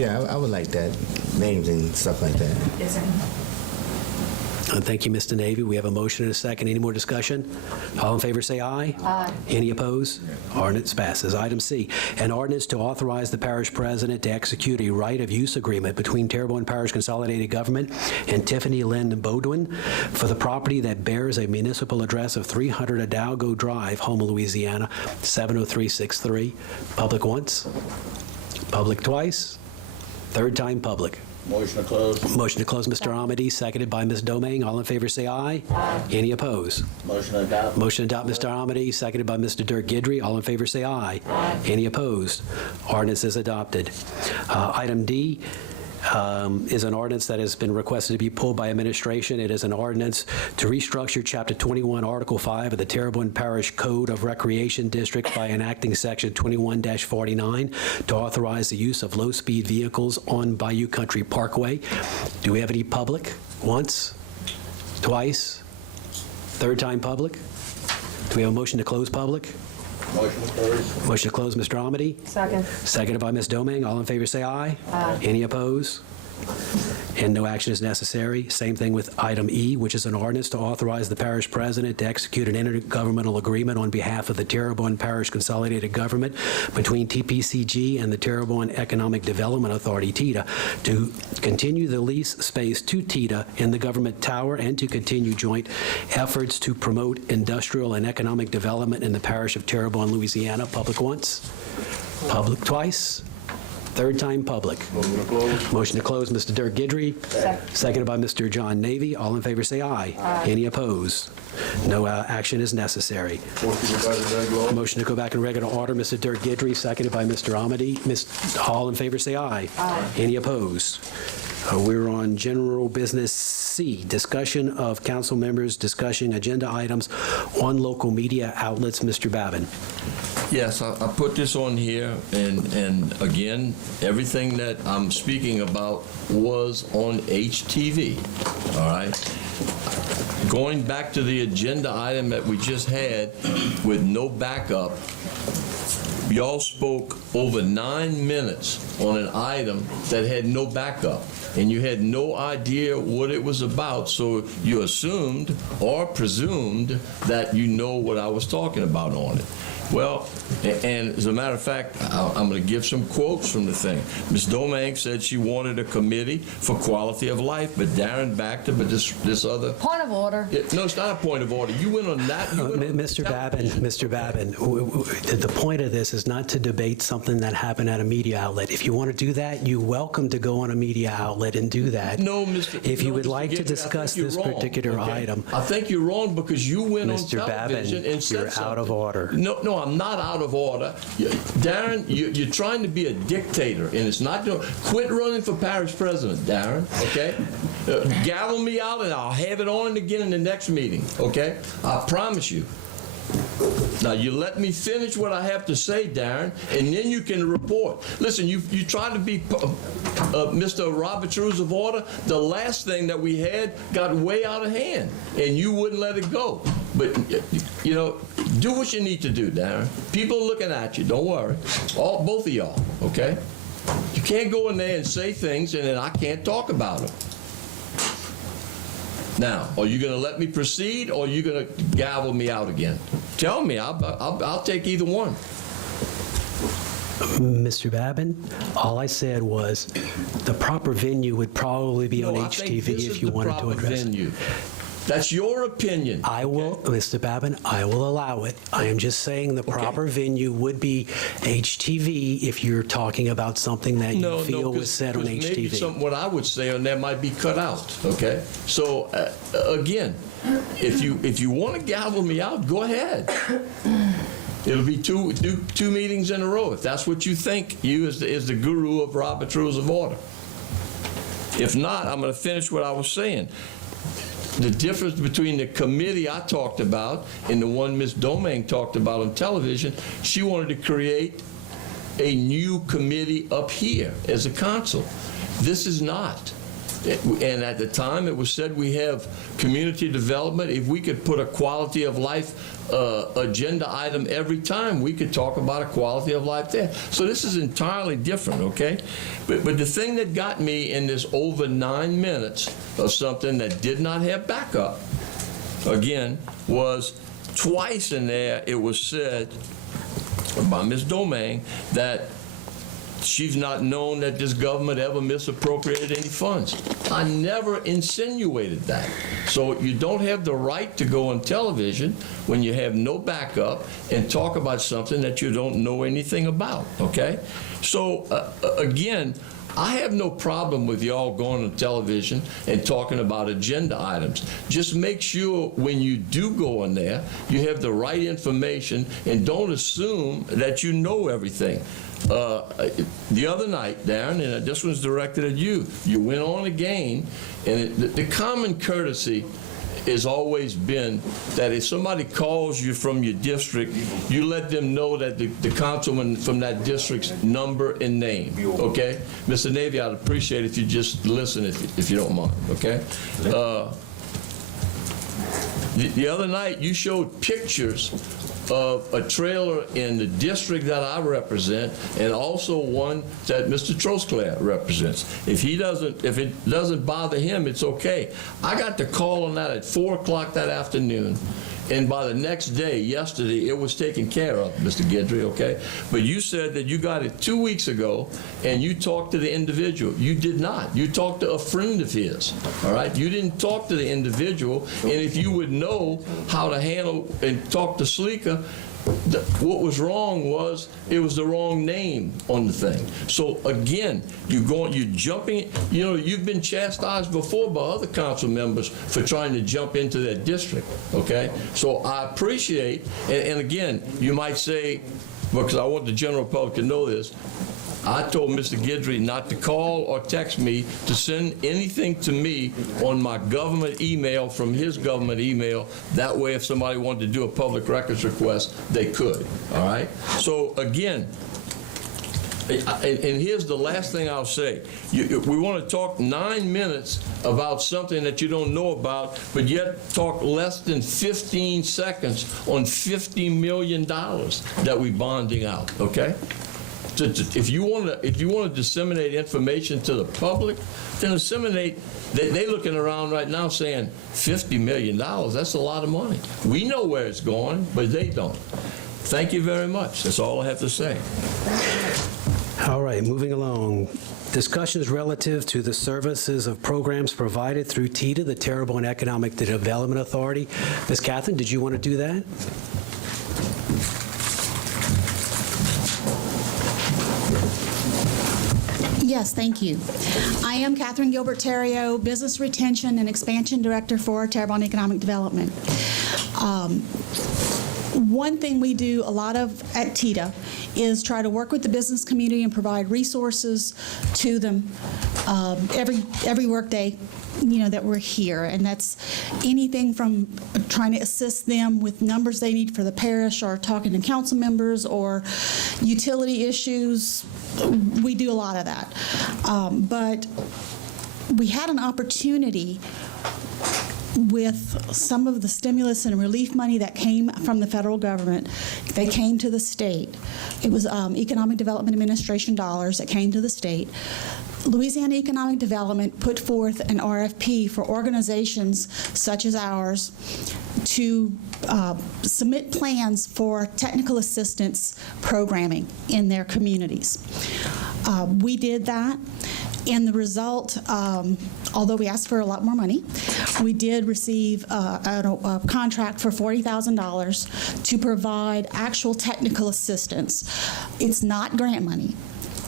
Yeah, I would like that, names and stuff like that. Yes, sir. Thank you, Mr. Navy. We have a motion and a second. Any more discussion? All in favor say aye. Aye. Any opposed? Ordinance passes. Item C, an ordinance to authorize the parish president to execute a right-of-use agreement between Terrebonne Parish Consolidated Government and Tiffany Lynn Bodwin for the property that bears a municipal address of 300 Hidalgo Drive, Houma, Louisiana, 70363. Public once, public twice, third time public. Motion to close. Motion to close, Mr. Amity, seconded by Ms. Domingue. All in favor say aye. Aye. Any opposed? Motion to adopt. Motion to adopt, Mr. Amity, seconded by Mr. Dirk Gidry. All in favor say aye. Aye. Any opposed? Ordinance is adopted. Item D is an ordinance that has been requested to be pulled by administration. It is an ordinance to restructure Chapter 21, Article 5 of the Terrebonne Parish Code of Recreation District by enacting Section 21-49 to authorize the use of low-speed vehicles on Bayou Country Parkway. Do we have any public? Once? Twice? Third time public? Do we have a motion to close public? Motion to close. Motion to close, Mr. Amity. Second. Seconded by Ms. Domingue. All in favor say aye. Aye. Any opposed? And no action is necessary. Same thing with item E, which is an ordinance to authorize the parish president to execute an intergovernmental agreement on behalf of the Terrebonne Parish Consolidated Government between TPCG and the Terrebonne Economic Development Authority, TEDA, to continue the lease space to TEDA in the government tower and to continue joint efforts to promote industrial and economic development in the parish of Terrebonne, Louisiana. Public once, public twice, third time public. Motion to close, Mr. Dirk Gidry. Seconded by Mr. John Navy. All in favor say aye. Aye. Any opposed? No action is necessary. Motion to go back in regular order, Mr. Dirk Gidry, seconded by Mr. Amity. All in favor say aye. Aye. Any opposed? We're on general business C, discussion of council members discussing agenda items on local media outlets. Mr. Babin. Yes, I put this on here, and again, everything that I'm speaking about was on HTV, all right? Going back to the agenda item that we just had with no backup, y'all spoke over 9 minutes on an item that had no backup, and you had no idea what it was about, so you assumed or presumed that you know what I was talking about on it. Well, and as a matter of fact, I'm going to give some quotes from the thing. Ms. Domingue said she wanted a committee for quality of life, but Darren backed her, but this other... Point of order. No, it's not a point of order. You went on that. Mr. Babin, the point of this is not to debate something that happened at a media outlet. If you want to do that, you're welcome to go on a media outlet and do that. No, Mr. If you would Mr. like to Gidry, discuss this wrong, particular okay? item. I think you're wrong because you went on Mr. television Babin, and said you're out of something. order. No, I'm not out of order. Darren, you're trying to be a dictator, and it's not going to... Quit running for parish president, Darren, okay? Gavel me out, and I'll have it on again in the next meeting, okay? I promise you. Now, you let me finish what I have to say, Darren, and then you can report. Listen, you try to be Mr. Robert's Rules of Order. The last thing that we had got way out of hand, and you wouldn't let it go. But, you know, do what you need to do, Darren. People are looking at you. Don't worry. Both of y'all, okay? You can't go in there and say things, and then I can't talk about them. Now, are you going to let me proceed, or are you going to gavel me out again? Tell me. I'll take either one. Mr. Babin, all I said was the proper venue would probably be on HTV if you wanted to address it. That's your opinion. I will, Mr. Babin, I will allow it. I am just saying the proper venue would be HTV if you're talking about something that you feel was said on HTV. Maybe what I would say on there might be cut out, okay? So, again, if you want to gavel me out, go ahead. It'll be two meetings in a row, if that's what you think, you as the guru of Robert's Rules of Order. If not, I'm going to finish what I was saying. The difference between the committee I talked about and the one Ms. Domingue talked about on television, she wanted to create a new committee up here as a council. This is not. And at the time, it was said we have community development. If we could put a quality of life agenda item every time, we could talk about a quality of life there. So this is entirely different, okay? But the thing that got me in this over 9 minutes of something that did not have backup, again, was twice in there it was said by Ms. Domingue that she's not known that this government ever misappropriated any funds. I never insinuated that. So you don't have the right to go on television when you have no backup and talk about something that you don't know anything about, okay? So again, I have no problem with y'all going on television and talking about agenda items. Just make sure when you do go in there, you have the right information and don't assume that you know everything. The other night, Darren, and this one's directed at you, you went on again, and the common courtesy has always been that if somebody calls you from your district, you let them know that the councilman from that district's number and name, okay? Mr. Navy, I'd appreciate it if you just listen if you don't mind, okay? The other night, you showed pictures of a trailer in the district that I represent and also one that Mr. Trosclair represents. If it doesn't bother him, it's okay. I got the call on that at 4 o'clock that afternoon, and by the next day, yesterday, it was taken care of, Mr. Guidry, okay? But you said that you got it 2 weeks ago and you talked to the individual. You did not. You talked to a friend of his, all right? You didn't talk to the individual, and if you would know how to handle and talk to Sleeka, what was wrong was it was the wrong name on the thing. So again, you're jumping, you know, you've been chastised before by other council members for trying to jump into that district, okay? So I appreciate, and again, you might say, because I want the general public to know this, I told Mr. Guidry not to call or text me to send anything to me on my government email from his government email. That way, if somebody wanted to do a public records request, they could, all right? So again, and here's the last thing I'll say. We want to talk 9 minutes about something that you don't know about, but yet talk less than 15 seconds on $50 million that we're bonding out, okay? If you want to disseminate information to the public, then disseminate. They're looking around right now saying $50 million, that's a lot of money. We know where it's going, but they don't. Thank you very much. That's all I have to say. All right, moving along. Discussions relative to the services of programs provided through TITA, the Terrebonne Economic Development Authority. Ms. Catherine, did you want to do that? Yes, thank you. I am Catherine Gilbert-Terrio, Business Retention and Expansion Director for Terrebonne Economic Development. One thing we do a lot of at TITA is try to work with the business community and provide resources to them every workday, you know, that we're here. And that's anything from trying to assist them with numbers they need for the parish, or talking to council members, or utility issues. We do a lot of that. But we had an opportunity with some of the stimulus and relief money that came from the federal government. They came to the state. It was Economic Development Administration dollars that came to the state. Louisiana Economic Development put forth an RFP for organizations such as ours to submit plans for technical assistance programming in their communities. We did that. And the result, although we asked for a lot more money, we did receive a contract for $40,000 to provide actual technical assistance. It's not grant money.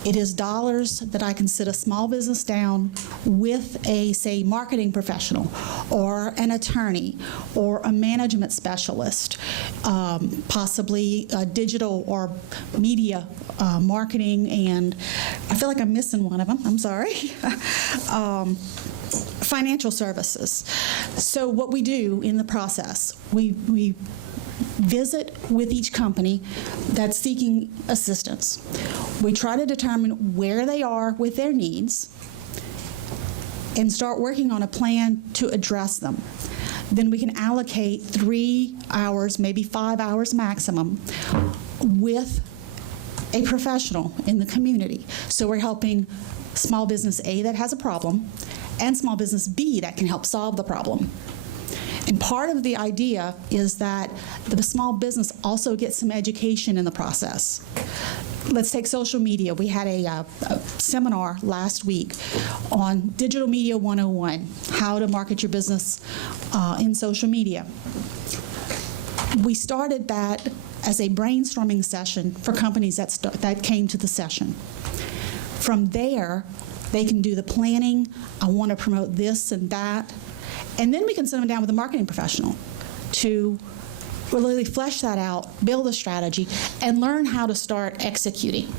It is dollars that I can sit a small business down with a, say, marketing professional or an attorney or a management specialist, possibly digital or media marketing, and I feel like I'm missing one of them. I'm sorry. Financial services. So what we do in the process, we visit with each company that's seeking assistance. We try to determine where they are with their needs, and start working on a plan to address them. Then we can allocate 3 hours, maybe 5 hours maximum, with a professional in the community. So we're helping small business A that has a problem and small business B that can help solve the problem. And part of the idea is that the small business also gets some education in the process. Let's take social media. We had a seminar last week on Digital Media 101, how to market your business in social media. We started that as a brainstorming session for companies that came to the session. From there, they can do the planning. I want to promote this and that. And then we can sit them down with a marketing professional to really flesh that out, build a strategy, and learn how to start executing.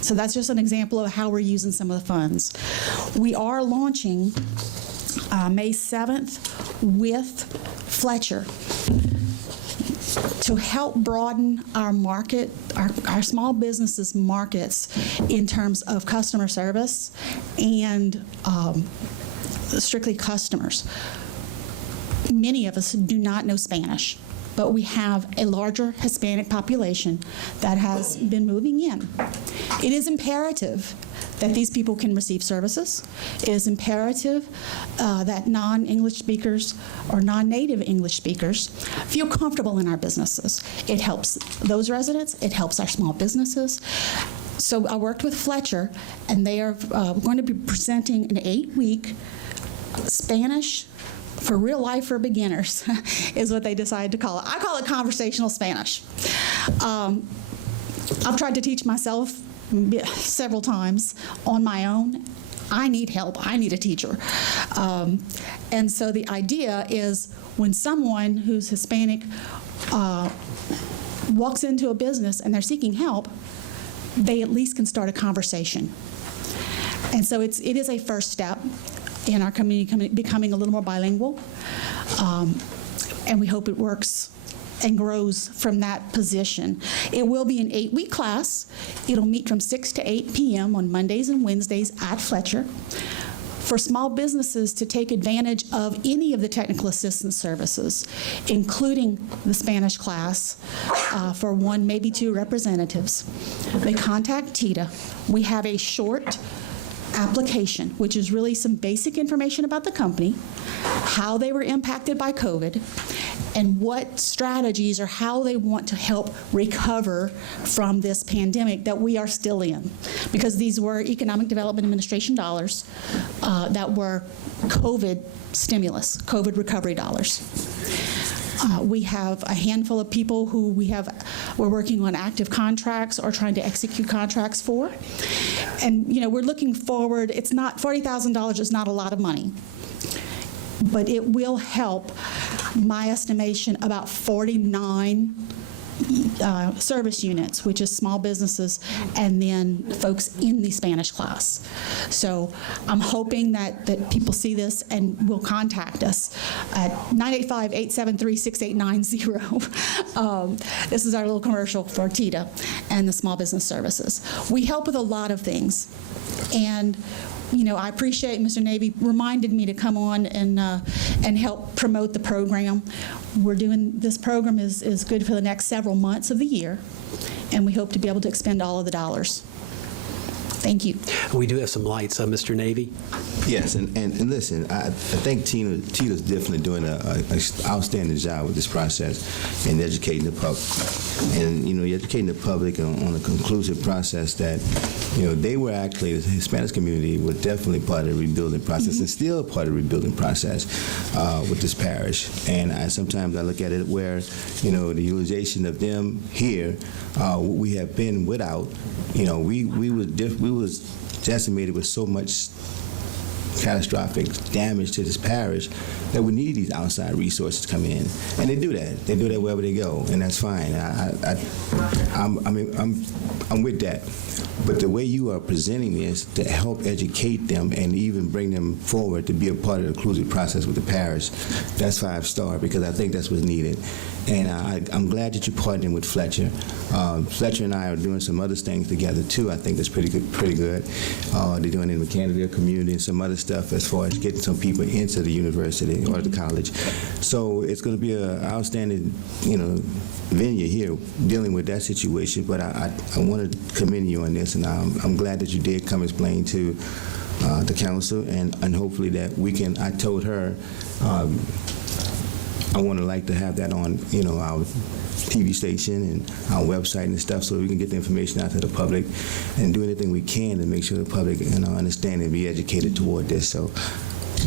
So that's just an example of how we're using some of the funds. We are launching May 7th with Fletcher to help broaden our market, our small businesses' markets in terms of customer service and strictly customers. Many of us do not know Spanish, but we have a larger Hispanic population that has been moving in. It is imperative that these people can receive services. It is imperative that non-English speakers or non-native English speakers feel comfortable in our businesses. It helps those residents. It helps our small businesses. So I worked with Fletcher, and they are going to be presenting an 8-week Spanish for real life for beginners is what they decided to call it. I call it conversational Spanish. I've tried to teach myself several times on my own. I need help. I need a teacher. And so the idea is when someone who's Hispanic walks into a business and they're seeking help, they at least can start a conversation. And so it is a first step in our community becoming a little more bilingual. And we hope it works and grows from that position. It will be an 8-week class. It'll meet from 6 to 8 p.m. on Mondays and Wednesdays at Fletcher. For small businesses to take advantage of any of the technical assistance services, including the Spanish class for 1, maybe 2 representatives, they contact TITA. We have a short application, which is really some basic information about the company, how they were impacted by COVID, and what strategies or how they want to help recover from this pandemic that we are still in. Because these were Economic Development Administration dollars that were COVID stimulus, COVID recovery dollars. We have a handful of people who we're working on active contracts or trying to execute contracts for. And, we're looking forward. It's not, $40,000 is not a lot of money, but it will help, my estimation, about 49 service units, which is small businesses, and then folks in the Spanish class. So I'm hoping that people see this and will contact us at 985-873-6890. This is our little commercial for TITA and the Small Business Services. We help with a lot of things. And I appreciate Mr. Navy reminded me to come on and help promote the program. We're doing this program is good for the next several months of the year, and we hope to be able to expend all of the dollars. Thank you. We do have some lights, Mr. Navy. Yes, and listen, I think Tina's definitely doing an outstanding job with this process and educating the public. And, educating the public on a conclusive process that, they were actually, the Hispanic community was definitely part of the rebuilding process and still part of the rebuilding process with this parish. And sometimes I look at it where, the utilization of them here, we have been without, we was decimated with so much catastrophic damage to this parish that we need these outside resources to come in, and they do that. They do that wherever they go, and that's fine. I'm with that. But the way you are presenting this to help educate them and even bring them forward to be a part of the inclusive process with the parish, that's 5-star, because I think that's what's needed. And I'm glad that you're partnering with Fletcher. Fletcher and I are doing some other things together too. I think that's pretty good. They're doing it in the McCannville community and some other stuff. stuff as far as getting some people into the university or the college. So it's going to be an outstanding, venue here dealing with that situation. But I want to commend you on this, and I'm glad that you did come explain to the council, and hopefully that we can. I told her I want to like to have that on, our TV station and our website and stuff, so we can get the information out to the public and do anything we can to make sure the public understand and be educated toward this. So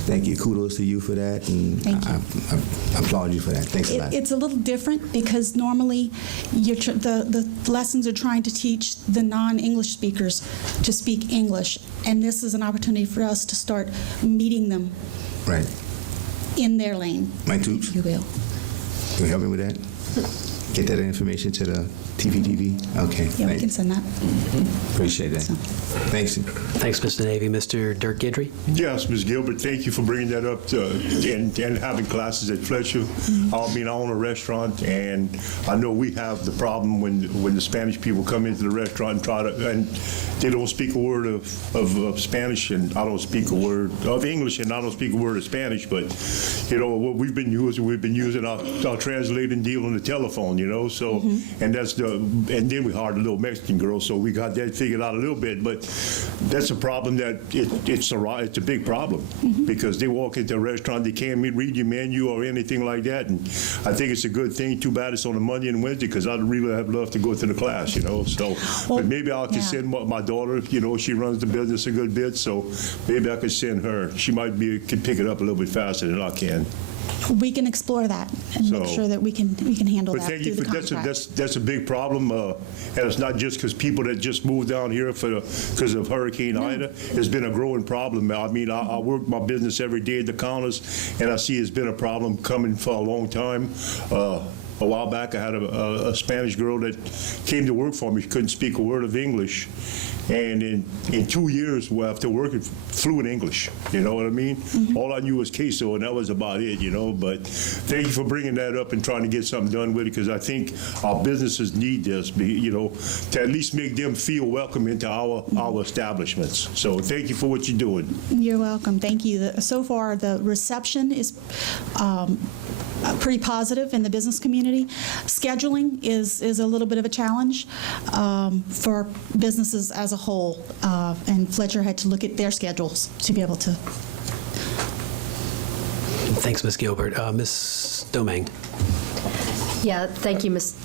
thank you. Kudos to you for that, and I applaud you for that. Thanks a lot. It's a little different because normally the lessons are trying to teach the non-English speakers to speak English, and this is an opportunity for us to start meeting them Right. in their lane. My tubes? If you will. Can you help me with that? Get that information to the TVTV? Okay. Yeah, we can send that. Appreciate that. Thanks. Thanks, Mr. Navy. Mr. Dirk Gidry? Yes, Ms. Gilbert, thank you for bringing that up and having classes at Fletcher. I own a restaurant, and I know we have the problem when the Spanish people come into the restaurant and they don't speak a word of Spanish, and I don't speak a word of English, and I don't speak a word of Spanish. But what we've been using our translating deal on the telephone. So and that's and then we hired a little Mexican girl, so we got that figured out a little bit. But that's a problem that it's a big problem because they walk into a restaurant, they can't read your menu or anything like that. And I think it's a good thing. Too bad it's on a Monday and Wednesday because I'd really have loved to go to the class. So, but maybe I could send my daughter. She runs the business a good bit, so maybe I could send her. She could pick it up a little bit faster than I can. We can explore that and make sure that we can handle that through the contract. That's a big problem, and it's not just because people that just moved down here because of Hurricane Ida. It's been a growing problem. I mean, I work my business every day at the counters, and I see it's been a problem coming for a long time. A while back, I had a Spanish girl that came to work for me. She couldn't speak a word of English. And in 2 years, after working fluent English, you know what I mean? All I knew was queso, and that was about it, But thank you for bringing that up and trying to get something done with it, because I think our businesses need this, to at least make them feel welcome into our establishments. So thank you for what you're doing. You're welcome. Thank you. So far, the reception is pretty positive in the business community. Scheduling is a little bit of a challenge for businesses as a whole, and Fletcher had to look at their schedules to be able to. Thanks, Ms. Gilbert. Ms. Domingue. Yeah, thank you, Ms.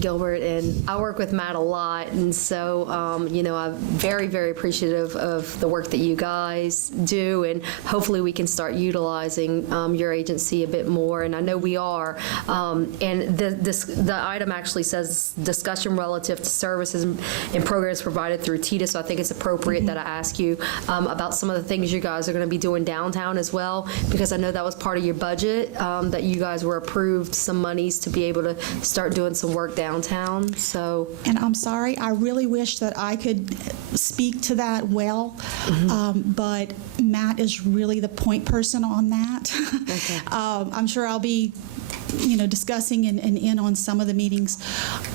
Gilbert. And I work with Matt a lot, and so, I'm very, very appreciative of the work that you guys do, and hopefully we can start utilizing your agency a bit more, and I know we are. And the item actually says discussion relative to services and programs provided through TITA, so I think it's appropriate that I ask you about some of the things you guys are going to be doing downtown as well, because I know that was part of your budget, that you guys were approved some monies to be able to start doing some work downtown. So, and I'm sorry, I really wish that I could speak to that well, but Matt is really the point person on that. Okay. I'm sure I'll be discussing and in on some of the meetings,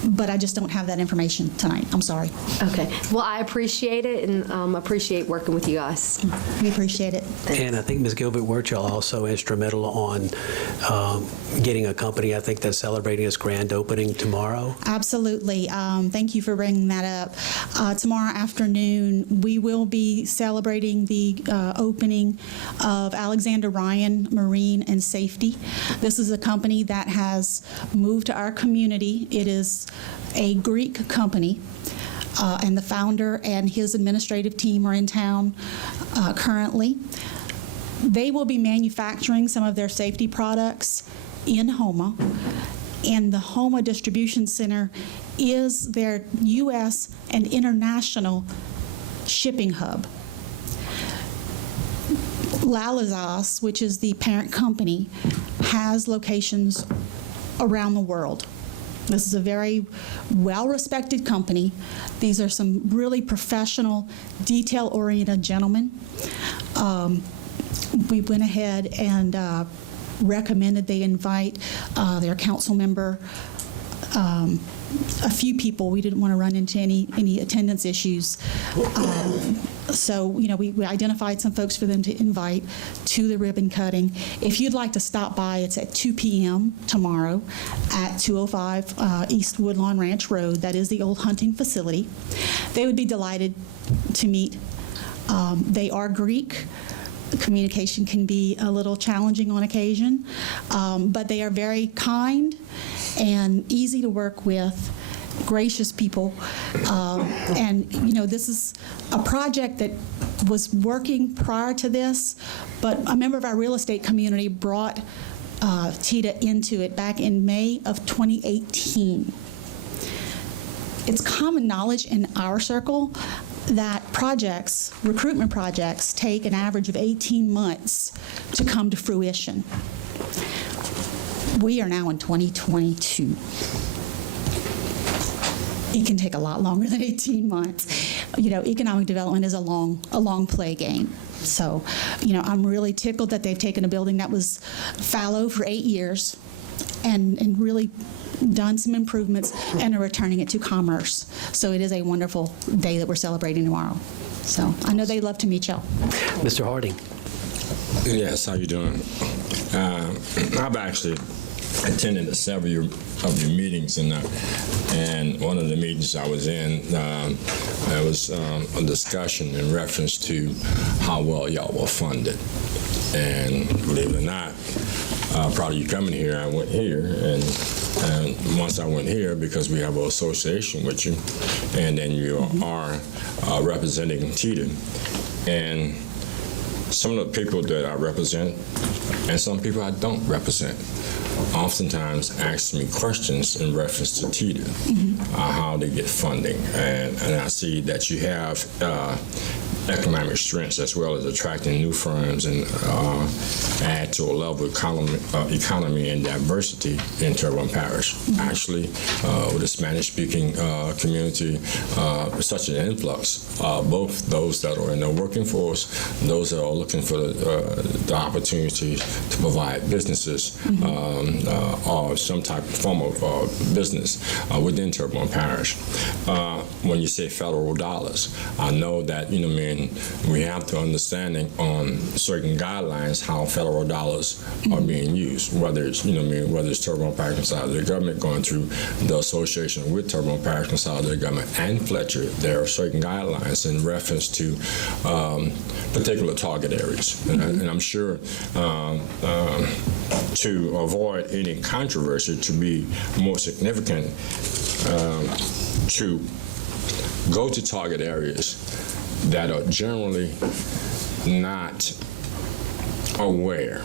but I just don't have that information tonight. I'm sorry. Okay. Well, I appreciate it, and appreciate working with you guys. We appreciate it. And I think Ms. Gilbert Wirchall also instrumental on getting a company, I think, that's celebrating its grand opening tomorrow. Absolutely. Thank you for bringing that up. Tomorrow afternoon, we will be celebrating the opening of Alexander Ryan Marine and Safety. This is a company that has moved to our community. It is a Greek company, and the founder and his administrative team are in town currently. They will be manufacturing some of their safety products in Houma, and the Houma Distribution Center is their U.S. and international shipping hub. Lalazas, which is the parent company, has locations around the world. This is a very well-respected company. These are some really professional, detail-oriented gentlemen. We went ahead and recommended they invite their council member, a few people. We didn't want to run into any attendance issues. So, we identified some folks for them to invite to the ribbon cutting. If you'd like to stop by, it's at 2 p.m. tomorrow at 205 East Woodlawn Ranch Road. That is the old hunting facility. They would be delighted to meet. They are Greek. Communication can be a little challenging on occasion, but they are very kind and easy to work with, gracious people. And, this is a project that was working prior to this, but a member of our real estate community brought TITA into it back in May of 2018. It's common knowledge in our circle that recruitment projects, take an average of 18 months to come to fruition. We are now in 2022. It can take a lot longer than 18 months. Economic development is a long play game. So, I'm really tickled that they've taken a building that was fallow for 8 years and really done some improvements and are returning it to commerce. So it is a wonderful day that we're celebrating tomorrow. So I know they'd love to meet y'all. Mr. Harding. Yes, how you doing? I've actually attended several of your meetings, and one of the meetings I was in, there was a discussion in reference to how well y'all were funded. And believe it or not, prior to you coming here, I went here, and once I went here, because we have an association with you, and then you are representing TITA, and some of the people that I represent and some people I don't represent oftentimes ask me questions in reference to TITA, how they get funding, and I see that you have economic strengths as well as attracting new firms and add to a level of economy and diversity in Terrebonne Parish. Actually, with the Spanish-speaking community, such an influx, both those that are in the working force, those that are looking for the opportunity to provide businesses or some type of form of business within Terrebonne Parish. When you say federal dollars, I know that, we have to understanding on certain guidelines how federal dollars are being used, whether it's, whether it's Terrebonne Parish Consolidated Government going through the association with Terrebonne Parish Consolidated Government and Fletcher. There are certain guidelines in reference to particular target areas. And I'm sure to avoid any controversy, to be more significant, to go to target areas that are generally not aware.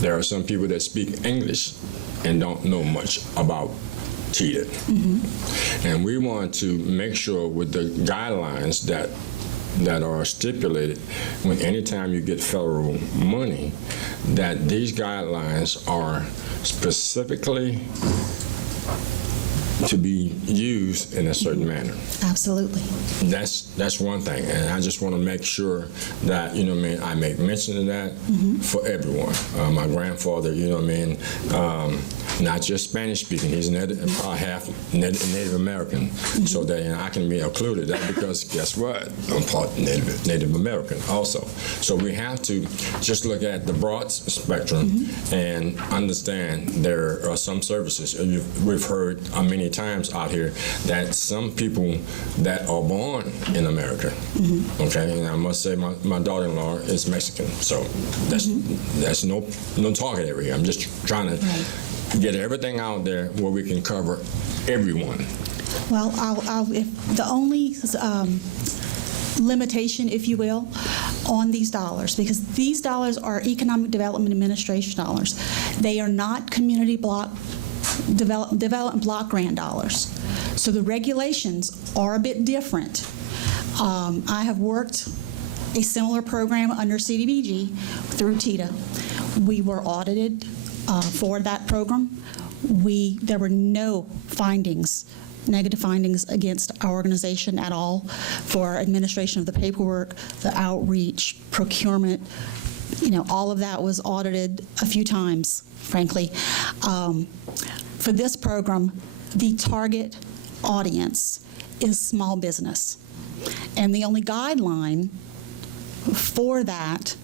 There are some people that speak English and don't know much about TITA. And we want to make sure with the guidelines that are stipulated when anytime you get federal money, that these guidelines are specifically to be used in a certain manner. Absolutely. That's one thing, and I just want to make sure that, I make mention of that for everyone. My grandfather, not just Spanish speaking, he's half Native American, so that I can be included that because guess what? I'm part Native American also. So we have to just look at the broad spectrum and understand there are some services. We've heard many times out here that some people that are born in America, okay, and I must say my daughter-in-law is Mexican, so that's no target area. I'm just trying to get everything out there where we can cover everyone. Well, if the only limitation, if you will, on these dollars, because these dollars are Economic Development Administration dollars. They are not community block development block grant dollars. So the regulations are a bit different. I have worked a similar program under CDBG through TITA. We were audited for that program. There were no negative findings against our organization at all for administration of the paperwork, the outreach, procurement. All of that was audited a few times, frankly. For this program, the target audience is small business. And the only guideline for that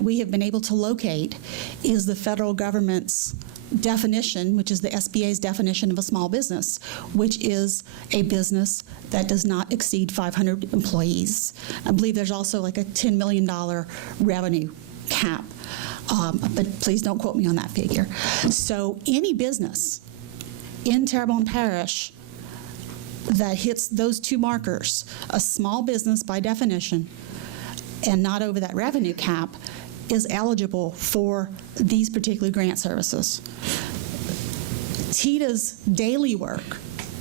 we have been able to locate is the federal government's definition, which is the SBA's definition of a small business, which is a business that does not exceed 500 employees. I believe there's also like a $10 million revenue cap, but please don't quote me on that figure. So any business in Terrebonne Parish that hits those two markers, a small business by definition, and not over that revenue cap, is eligible for these particular grant services. TITA's daily work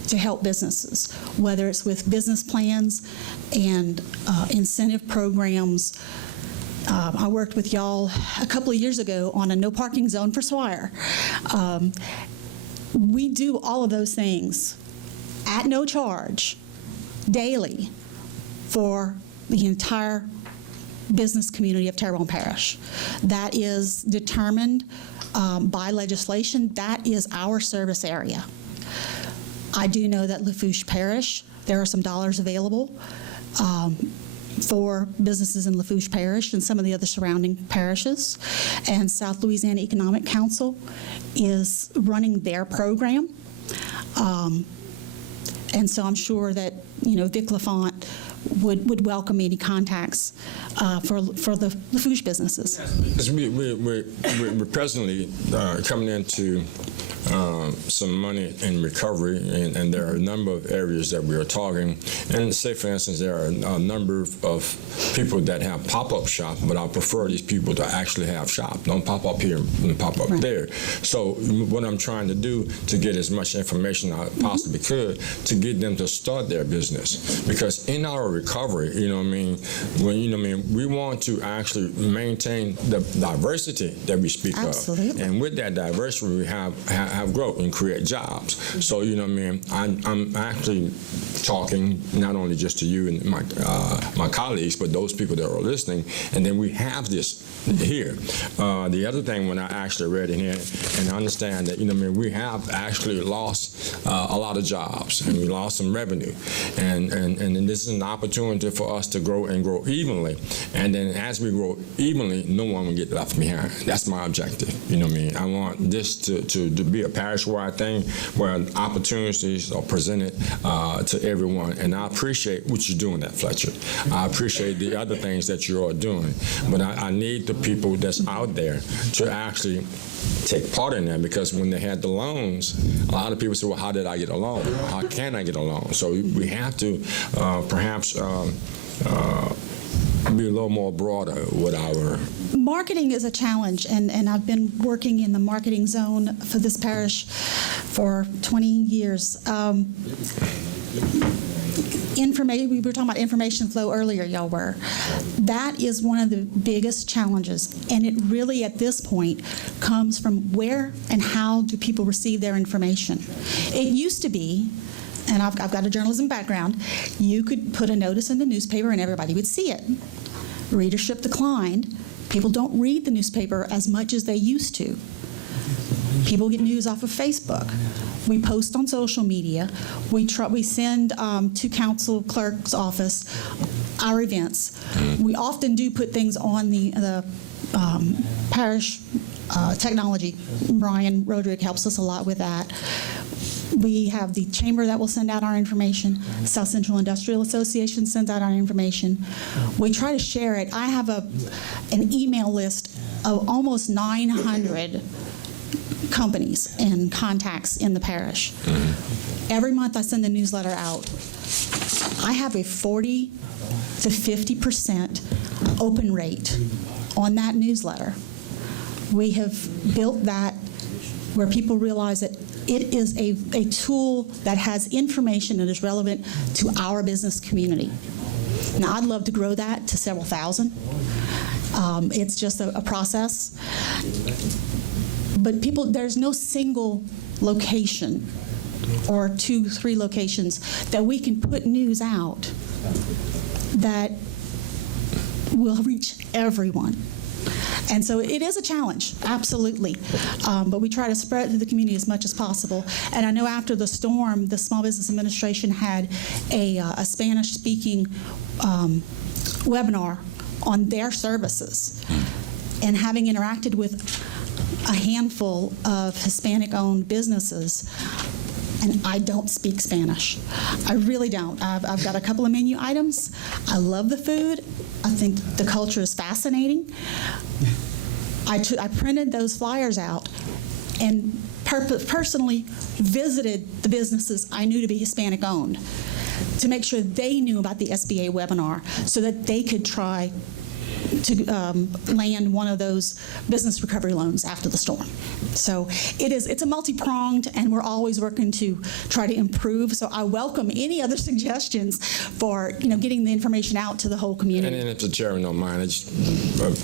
to help businesses, whether it's with business plans and incentive programs. I worked with y'all a couple of years ago on a no parking zone for Swire. We do all of those things at no charge daily for the entire business community of Terrebonne Parish. That is determined by legislation. That is our service area. I do know that Lafourche Parish, there are some dollars available for businesses in Lafourche Parish and some of the other surrounding parishes. And South Louisiana Economic Council is running their program. And so I'm sure that, Vic Lafont would welcome any contacts for the Lafourche businesses. We're presently coming into some money in recovery, and there are a number of areas that we are targeting. And say, for instance, there are a number of people that have pop-up shop, but I prefer these people to actually have shop. Don't pop up here and pop up there. So what I'm trying to do to get as much information I possibly could to get them to start their business. Because in our recovery, we want to actually maintain the diversity that we speak of. And with that diversity, we have growth and create jobs. So, I'm actually talking not only just to you and my colleagues, but those people that are listening. And then we have this here. The other thing, when I actually read in here and understand that, we have actually lost a lot of jobs and we lost some revenue. And this is an opportunity for us to grow and grow evenly. And then as we grow evenly, no one will get left behind. That's my objective. I want this to be a parish-wide thing where opportunities are presented to everyone. And I appreciate what you're doing, Fletcher. I appreciate the other things that you are doing. But I need the people that's out there to actually take part in that, because when they had the loans, a lot of people say, well, how did I get a loan? How can I get a loan? So we have to perhaps be a little more broader with our... Marketing is a challenge, and I've been working in the marketing zone for this parish for 20 years. We were talking about information flow earlier, y'all were. That is one of the biggest challenges, and it really, at this point, comes from where and how do people receive their information. It used to be, and I've got a journalism background, you could put a notice in the newspaper and everybody would see it. Readership declined. People don't read the newspaper as much as they used to. People get news off of Facebook. We post on social media. We send to council clerk's office our events. We often do put things on the parish technology. Brian Roderick helps us a lot with that. We have the chamber that will send out our information. South Central Industrial Association sends out our information. We try to share it. I have an email list of almost 900 companies and contacts in the parish. Every month I send a newsletter out. I have a 40 to 50% open rate on that newsletter. We have built that where people realize that it is a tool that has information that is relevant to our business community. Now, I'd love to grow that to several thousand. It's just a process. But there's no single location or 2-3 locations that we can put news out that will reach everyone. And so it is a challenge, absolutely. But we try to spread it to the community as much as possible. And I know after the storm, the Small Business Administration had a Spanish-speaking webinar on their services. And having interacted with a handful of Hispanic-owned businesses, and I don't speak Spanish. I really don't. I've got a couple of menu items. I love the food. I think the culture is fascinating. I printed those flyers out and personally visited the businesses I knew to be Hispanic-owned to make sure they knew about the SBA webinar so that they could try to land one of those business recovery loans after the storm. So it's a multi-pronged, and we're always working to try to improve. So I welcome any other suggestions for getting the information out to the whole community. And if the chairman don't mind, it's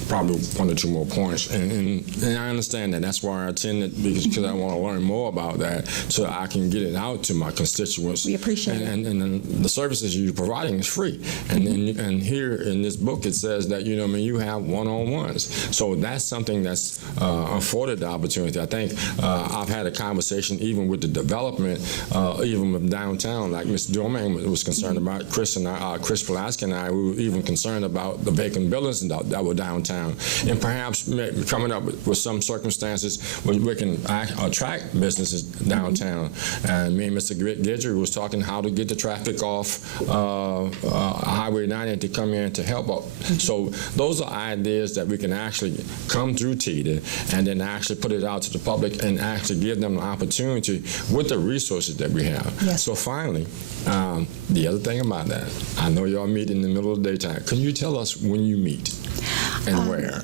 probably one or two more points. And I understand that. That's why I attended, because I want to learn more about that so I can get it out to my constituents. We appreciate it. And the services you're providing is free. And here in this book it says that you have one-on-ones. So that's something that's afforded the opportunity. I think I've had a conversation even with the development, even with downtown, like Mr. Domingue was concerned about. Chris Pulaski and I, we were even concerned about the vacant buildings that were downtown. And perhaps coming up with some circumstances where we can attract businesses downtown. And me and Mr. Guidry was talking how to get the traffic off Highway 90 to come in to help out. So those are ideas that we can actually come through TIDA and then actually put it out to the public and actually give them an opportunity with the resources that we have. Yes. So finally, the other thing about that, I know y'all meet in the middle of the daytime. Can you tell us when you meet and where?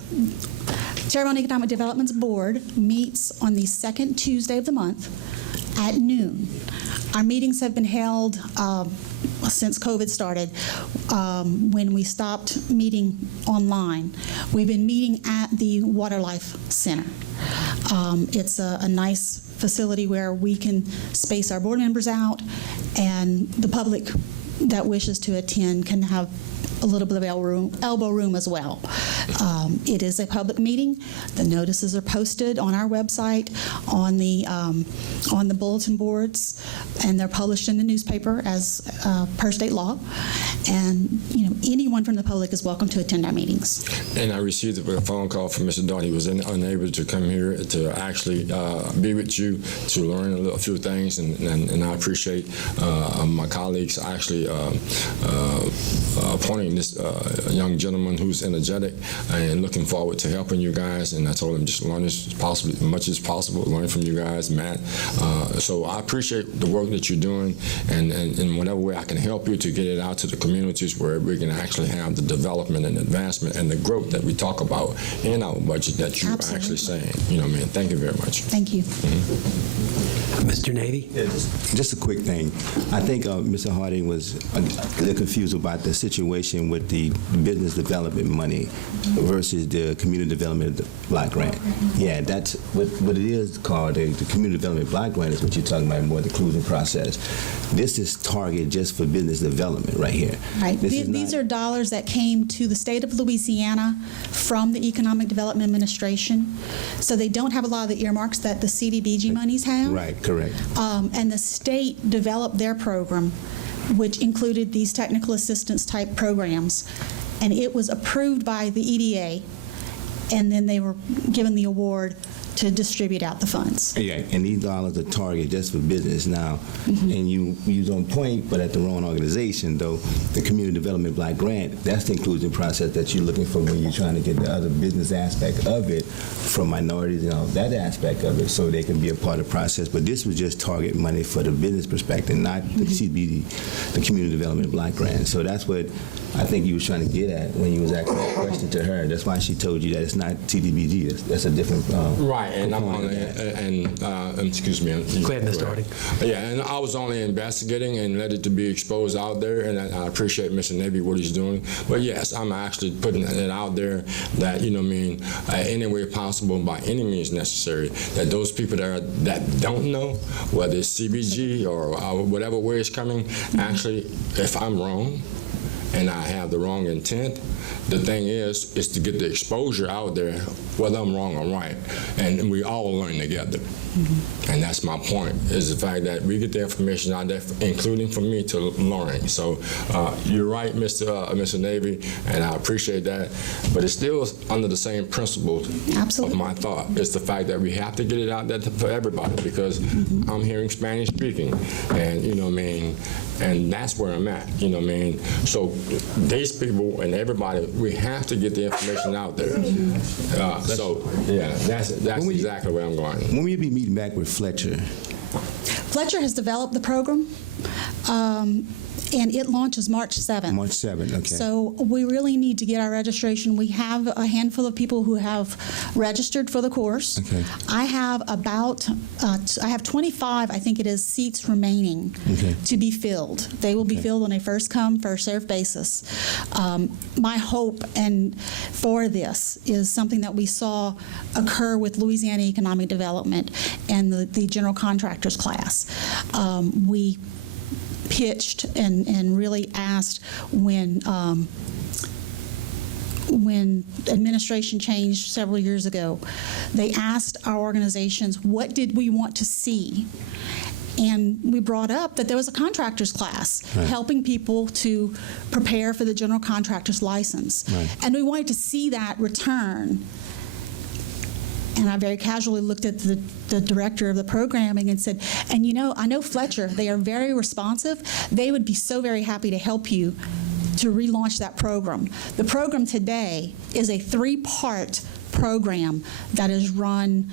Terrebonne Economic Development's board meets on the second Tuesday of the month at noon. Our meetings have been held since COVID started, when we stopped meeting online. We've been meeting at the Water Life Center. It's a nice facility where we can space our board members out, and the public that wishes to attend can have a little bit of elbow room as well. It is a public meeting. The notices are posted on our website, on the bulletin boards, and they're published in the newspaper as per state law. And anyone from the public is welcome to attend our meetings. And I received a phone call from Mr. Dawn. He was unable to come here to actually be with you to learn a few things, and I appreciate my colleagues actually appointing this young gentleman who's energetic and looking forward to helping you guys. And I told him just learn as much as possible, learn from you guys, Matt. So I appreciate the work that you're doing, and in whatever way I can help you to get it out to the communities where we can actually have the development and advancement and the growth that we talk about in our budget that you're actually saying. Thank you very much. Thank you. Mr. Navy? Yeah, just a quick thing. I think Mr. Harding was a little confused about the situation with the business development money versus the community development block grant. Yeah, that's what it is called. The community development block grant is what you're talking about, more the inclusion process. This is targeted just for business development right here. Right. These are dollars that came to the state of Louisiana from the Economic Development Administration. So they don't have a lot of the earmarks that the CDBG monies have. Right, correct. And the state developed their program, which included these technical assistance type programs. And it was approved by the EDA, and then they were given the award to distribute out the funds. Yeah, and these dollars are targeted just for business now. And you was on point, but at the wrong organization, though. The Community Development Block Grant, that's the inclusion process that you're looking for when you're trying to get the other business aspect of it from minorities and all that aspect of it, so they can be a part of the process. But this was just target money for the business perspective, not the CBD, the Community Development Block Grant. So that's what I think you was trying to get at when you was asking that question to her. That's why she told you that it's not TDBG. That's a different right. And I'm only, excuse me. Go ahead, Mr. Harding. Yeah, and I was only investigating and let it to be exposed out there, and I appreciate Mr. Navy what he's doing. But yes, I'm actually putting it out there that, any way possible, by any means necessary, that those people that don't know, whether it's CBG or whatever way it's coming, actually, if I'm wrong, and I have the wrong intent, the thing is to get the exposure out there, whether I'm wrong or right, and we all learn together. And that's my point, is the fact that we get the information out there, including for me to learn. So you're right, Mr. Navy, and I appreciate that, but it's still under the same principles of my thought. It's the fact that we have to get it out there for everybody, because I'm hearing Spanish speaking, and you know what I mean, and that's where I'm at, you know what I mean. So these people and everybody, we have to get the information out there. So yeah, that's exactly where I'm going. When will you be meeting back with Fletcher? Fletcher has developed the program, and it launches March 7th. March 7th, okay. So we really need to get our registration. We have a handful of people who have registered for the course. Okay. I have I have 25, I think it is, seats remaining to be filled. They will be filled on a first come, first served basis. My hope for this is something that we saw occur with Louisiana Economic Development and the general contractors class. We pitched and really asked when administration changed several years ago, they asked our organizations, what did we want to see? And we brought up that there was a contractor's class helping people to prepare for the general contractor's license. And we wanted to see that return. And I very casually looked at the director of the programming and said, and you know, I know Fletcher, they are very responsive. They would be so very happy to help you to relaunch that program. The program today is a 3-part program that is run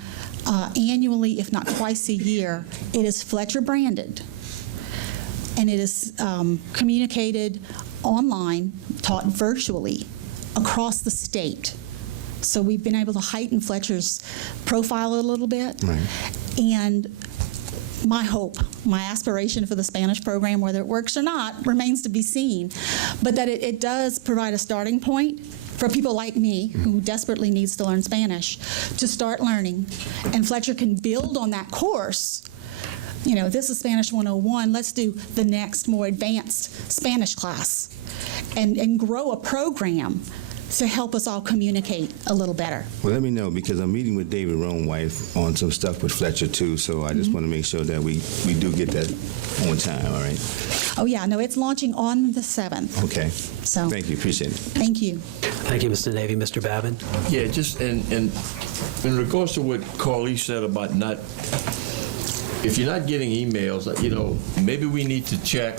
annually, if not twice a year. It is Fletcher branded, and it is communicated online, taught virtually across the state. So we've been able to heighten Fletcher's profile a little bit. And my hope, my aspiration for the Spanish program, whether it works or not, remains to be seen. But that it does provide a starting point for people like me, who desperately needs to learn Spanish, to start learning. And Fletcher can build on that course. You know, this is Spanish 101. Let's do the next, more advanced Spanish class and grow a program to help us all communicate a little better. Well, let me know, because I'm meeting with David Roanwife on some stuff with Fletcher too, so I just want to make sure that we do get that on time, all right? Oh yeah, no, it's launching on the 7th. Okay. So thank you, appreciate it. Thank you. Thank you, Mr. Navy. Mr. Babin? Yeah, just in regards to what Carly said about not, if you're not getting emails, you know, maybe we need to check,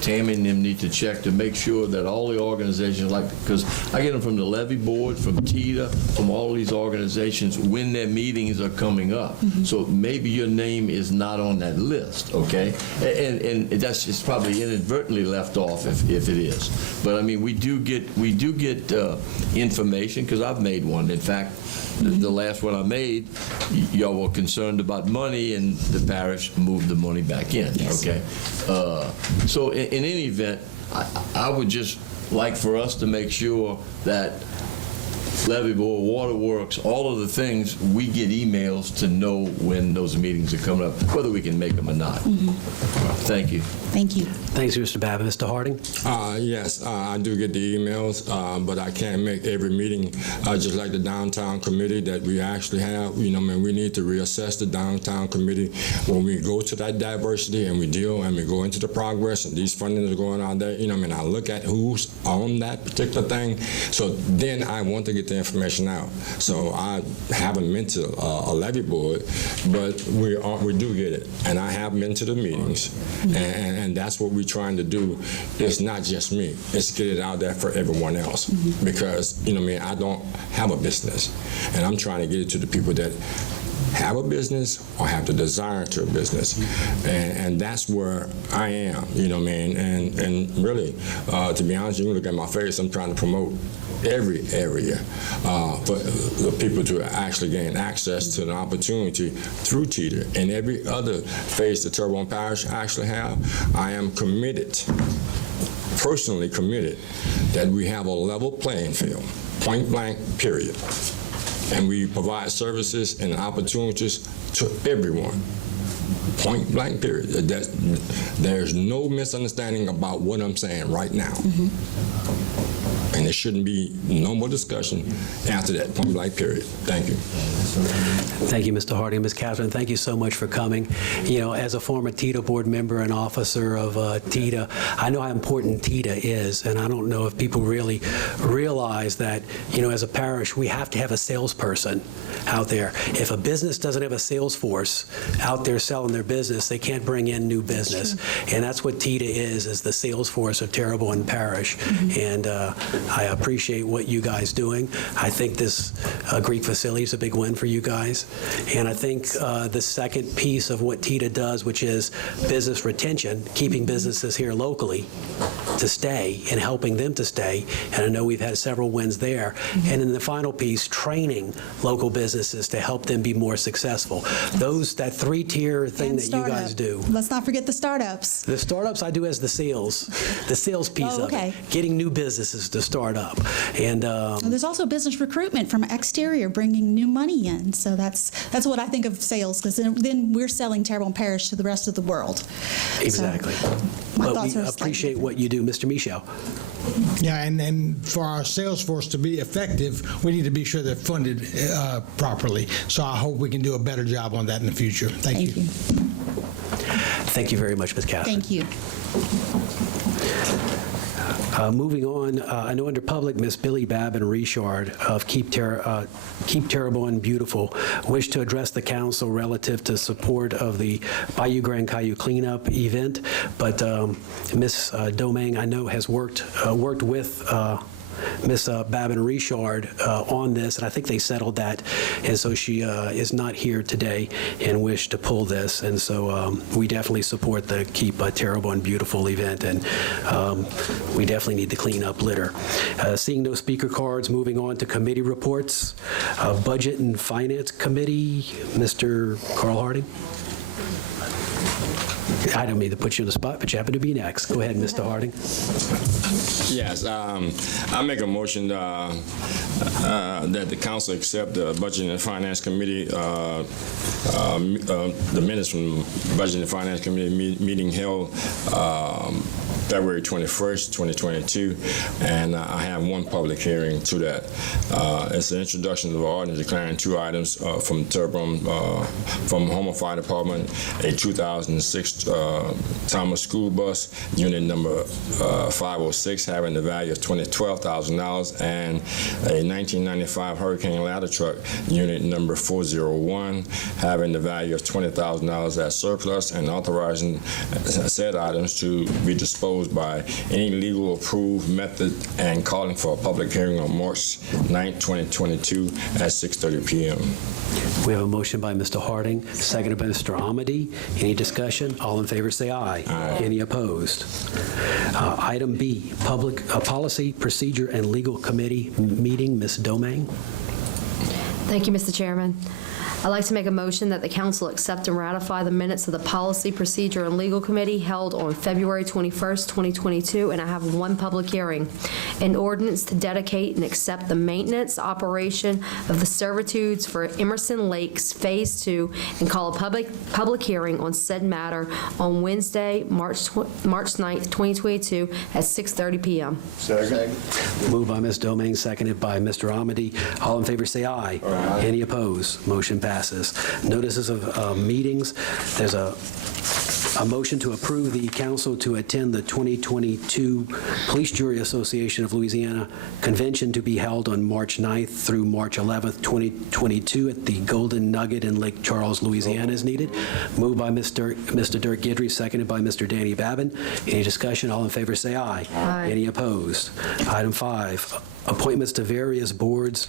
Tammy and them need to check to make sure that all the organizations, like, because I get them from the levy board, from TITA, from all these organizations when their meetings are coming up. So maybe your name is not on that list, okay? And that's, it's probably inadvertently left off if it is. But I mean, we do get information, because I've made one. In fact, the last one I made, y'all were concerned about money, and the parish moved the money back in, okay? So in any event, I would just like for us to make sure that levy board, waterworks, all of the things, we get emails to know when those meetings are coming up, whether we can make them or not. Thank you. Thank you. Thanks, Mr. Babin. Mr. Harding? Yes, I do get the emails, but I can't make every meeting. Just like the downtown committee that we actually have, you know, man, we need to reassess the downtown committee when we go to that diversity and we deal and we go into the progress and these fundings are going out there. You know, I mean, I look at who's on that particular thing. So then I want to get the information out. So I haven't been to a levy board, but we do get it, and I have been to the meetings, and that's what we're trying to do. It's not just me. It's get it out there for everyone else, because you know, I mean, I don't have a business, and I'm trying to get it to the people that have a business or have the desire to a business, and that's where I am. You know what I mean? And really, to be honest, you can look at my face. I'm trying to promote every area for the people to actually gain access to an opportunity through TITA and every other phase the Terrebonne Parish actually have. I am committed, personally committed, that we have a level playing field, point blank, period. And we provide services and opportunities to everyone. Point blank period. There's no misunderstanding about what I'm saying right now. And there shouldn't be no more discussion after that, point blank period. Thank you. Thank you, Mr. Harding. Ms. Catherine, thank you so much for coming. You know, as a former TITA board member and officer of TITA, I know how important TITA is, and I don't know if people really realize that, you know, as a parish, we have to have a salesperson out there. If a business doesn't have a sales force out there selling their business, they can't bring in new business. And that's what TITA is the sales force of Terrebonne Parish. And I appreciate what you guys doing. I think this Greek facility is a big win for you guys. And I think the second piece of what TITA does, which is business retention, keeping businesses here locally to stay and helping them to stay. And I know we've had several wins there. And then the final piece, training local businesses to help them be more successful. That three-tier thing that you guys do. Let's not forget the startups. The startups I do as the sales piece of it, getting new businesses to start up. And there's also business recruitment from exterior, bringing new money in. So that's what I think of sales, because then we're selling Terrebonne Parish to the rest of the world. Exactly. So, but we appreciate what you do, Mr. Michel. Yeah, and for our sales force to be effective, we need to be sure they're funded properly. So I hope we can do a better job on that in the future. Thank you. Thank you very much, Ms. Catherine. Thank you. Moving on, I know under public, Ms. Billy Babin Richard of Keep Terrebonne Beautiful wished to address the council relative to support of the Bayou Grand Caillou cleanup event, but Ms. Domingue, I know, has worked with Ms. Babin Richard on this, and I think they settled that, and so she is not here today and wished to pull this, and so we definitely support the Keep Terrebonne Beautiful event, and we definitely need to clean up litter. Seeing no speaker cards, moving on to committee reports. Budget and Finance Committee, Mr. Carl Harding. I don't mean to put you on the spot, but you happen to be next. Go ahead, Mr. Harding. Yes, I make a motion that the council accept the Budget and Finance Committee, the minutes from Budget and Finance Committee meeting held February 21st, 2022, and I have one public hearing to that. It's an introduction of the ordinance declaring two items from Terrebonne, from Homer Fire Department, a 2006 Thomas school bus, unit number 506, having the value of $12,000, and a 1995 Hurricane ladder truck, unit number 401, having the value of $20,000 as surplus, and authorizing said items to be disposed by any legal approved method, and calling for a public hearing on March 9, 2022 at 6:30 p.m. We have a motion by Mr. Harding, seconded by Mr. Amity. Any discussion? All in favor say aye. Aye. Any opposed? Item B, Policy, Procedure, and Legal Committee meeting. Ms. Domingue. Thank you, Mr. Chairman. I'd like to make a motion that the council accept and ratify the minutes of the Policy, Procedure, and Legal Committee held on February 21st, 2022, and I have one public hearing. An ordinance to dedicate and accept the maintenance operation of the servitudes for Emerson Lakes Phase 2 and call a public hearing on said matter on Wednesday, March 9th, 2022 at 6:30 p.m. Second. Moved by Ms. Domingue, seconded by Mr. Amity. All in favor say aye. Aye. Any opposed? Motion passes. Notices of meetings. There's a motion to approve the council to attend the 2022 Police Jury Association of Louisiana Convention to be held on March 9th through March 11th, 2022 at the Golden Nugget in Lake Charles, Louisiana as needed. Moved by Mr. Dirk Guidry, seconded by Mr. Danny Babin. Any discussion? All in favor say aye. Aye. Any opposed? Item 5. Appointments to various boards,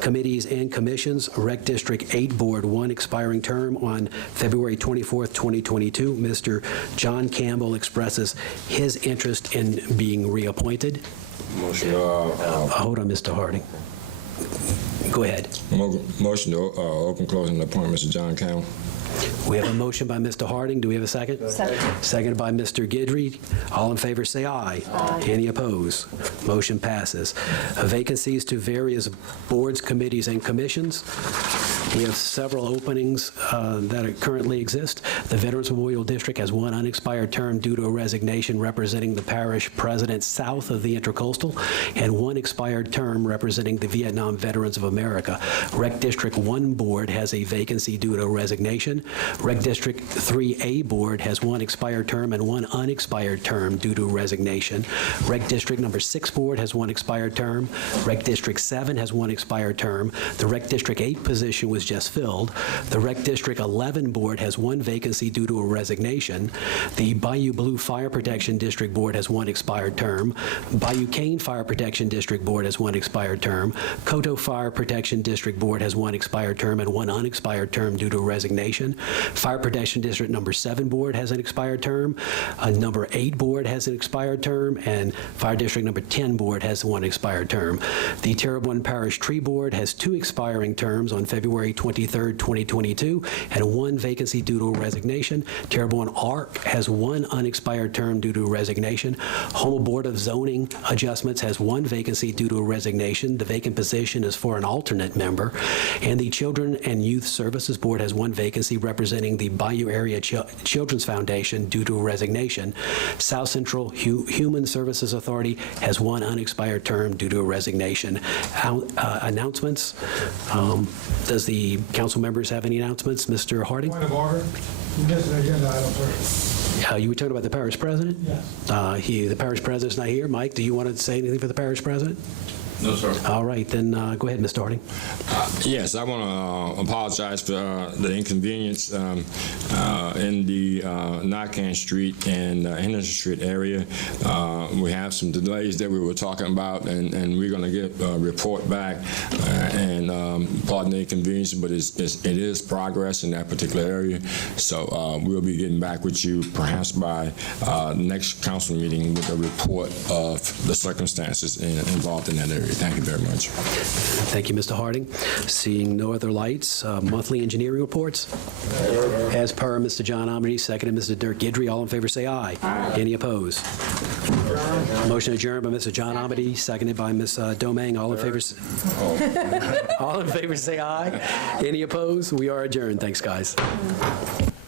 committees, and commissions. Rec District 8 Board 1 expiring term on February 24th, 2022. Mr. John Campbell expresses his interest in being reappointed. Motion. Hold on, Mr. Harding. Go ahead. Motion to open closing appointments to John Campbell. We have a motion by Mr. Harding. Do we have a second? Second. Seconded by Mr. Guidry. All in favor say aye. Aye. Any opposed? Motion passes. Vacancies to various boards, committees, and commissions. We have several openings that currently exist. The Veterans Memorial District has one unexpired term due to a resignation representing the parish president south of the Intercoastal, and one expired term representing the Vietnam Veterans of America. Rec District 1 Board has a vacancy due to a resignation. Rec District 3A Board has one expired term and one unexpired term due to a resignation. Rec District number 6 Board has one expired term. Rec District 7 has one expired term. The Rec District 8 position was just filled. The Rec District 11 Board has one vacancy due to a resignation. The Bayou Blue Fire Protection District Board has one expired term. Bayou Cane Fire Protection District Board has one expired term. Coteau Fire Protection District Board has one expired term and one unexpired term due to resignation. Fire Protection District number 7 Board has an expired term. Number 8 Board has an expired term, and Fire District number 10 Board has one expired term. The Terrebonne Parish Tree Board has 2 expiring terms on February 23, 2022, and one vacancy due to a resignation. Terrebonne Arc has one unexpired term due to a resignation. Houma Board of Zoning Adjustments has one vacancy due to a resignation. The vacant position is for an alternate member. And the Children and Youth Services Board has one vacancy representing the Bayou Area Children's Foundation due to a resignation. South Central Human Services Authority has one unexpired term due to a resignation. Announcements. Does the council members have any announcements? Mr. Harding? Point of order. You missed an agenda item, sir. You were talking about the parish president? Yes. The parish president's not here. Mike, do you want to say anything for the parish president? No, sir. All right, then go ahead, Mr. Harding. Yes, I want to apologize for the inconvenience in the Narcan Street and Henderson Street area. We have some delays that we were talking about, and we're going to get a report back. Pardon the inconvenience, but it is progress in that particular area. So we'll be getting back with you perhaps by next council meeting with a report of the circumstances involved in that area. Thank you very much. Thank you, Mr. Harding. Seeing no other lights, monthly engineering reports. As per Mr. John Amity, seconded Mr. Dirk Gidry. All in favor say aye. Any opposed? Motion adjourned by Mr. John Amity, seconded by Ms. Domang. All in favor all in favor say aye. Any opposed? We are adjourned. Thanks, guys.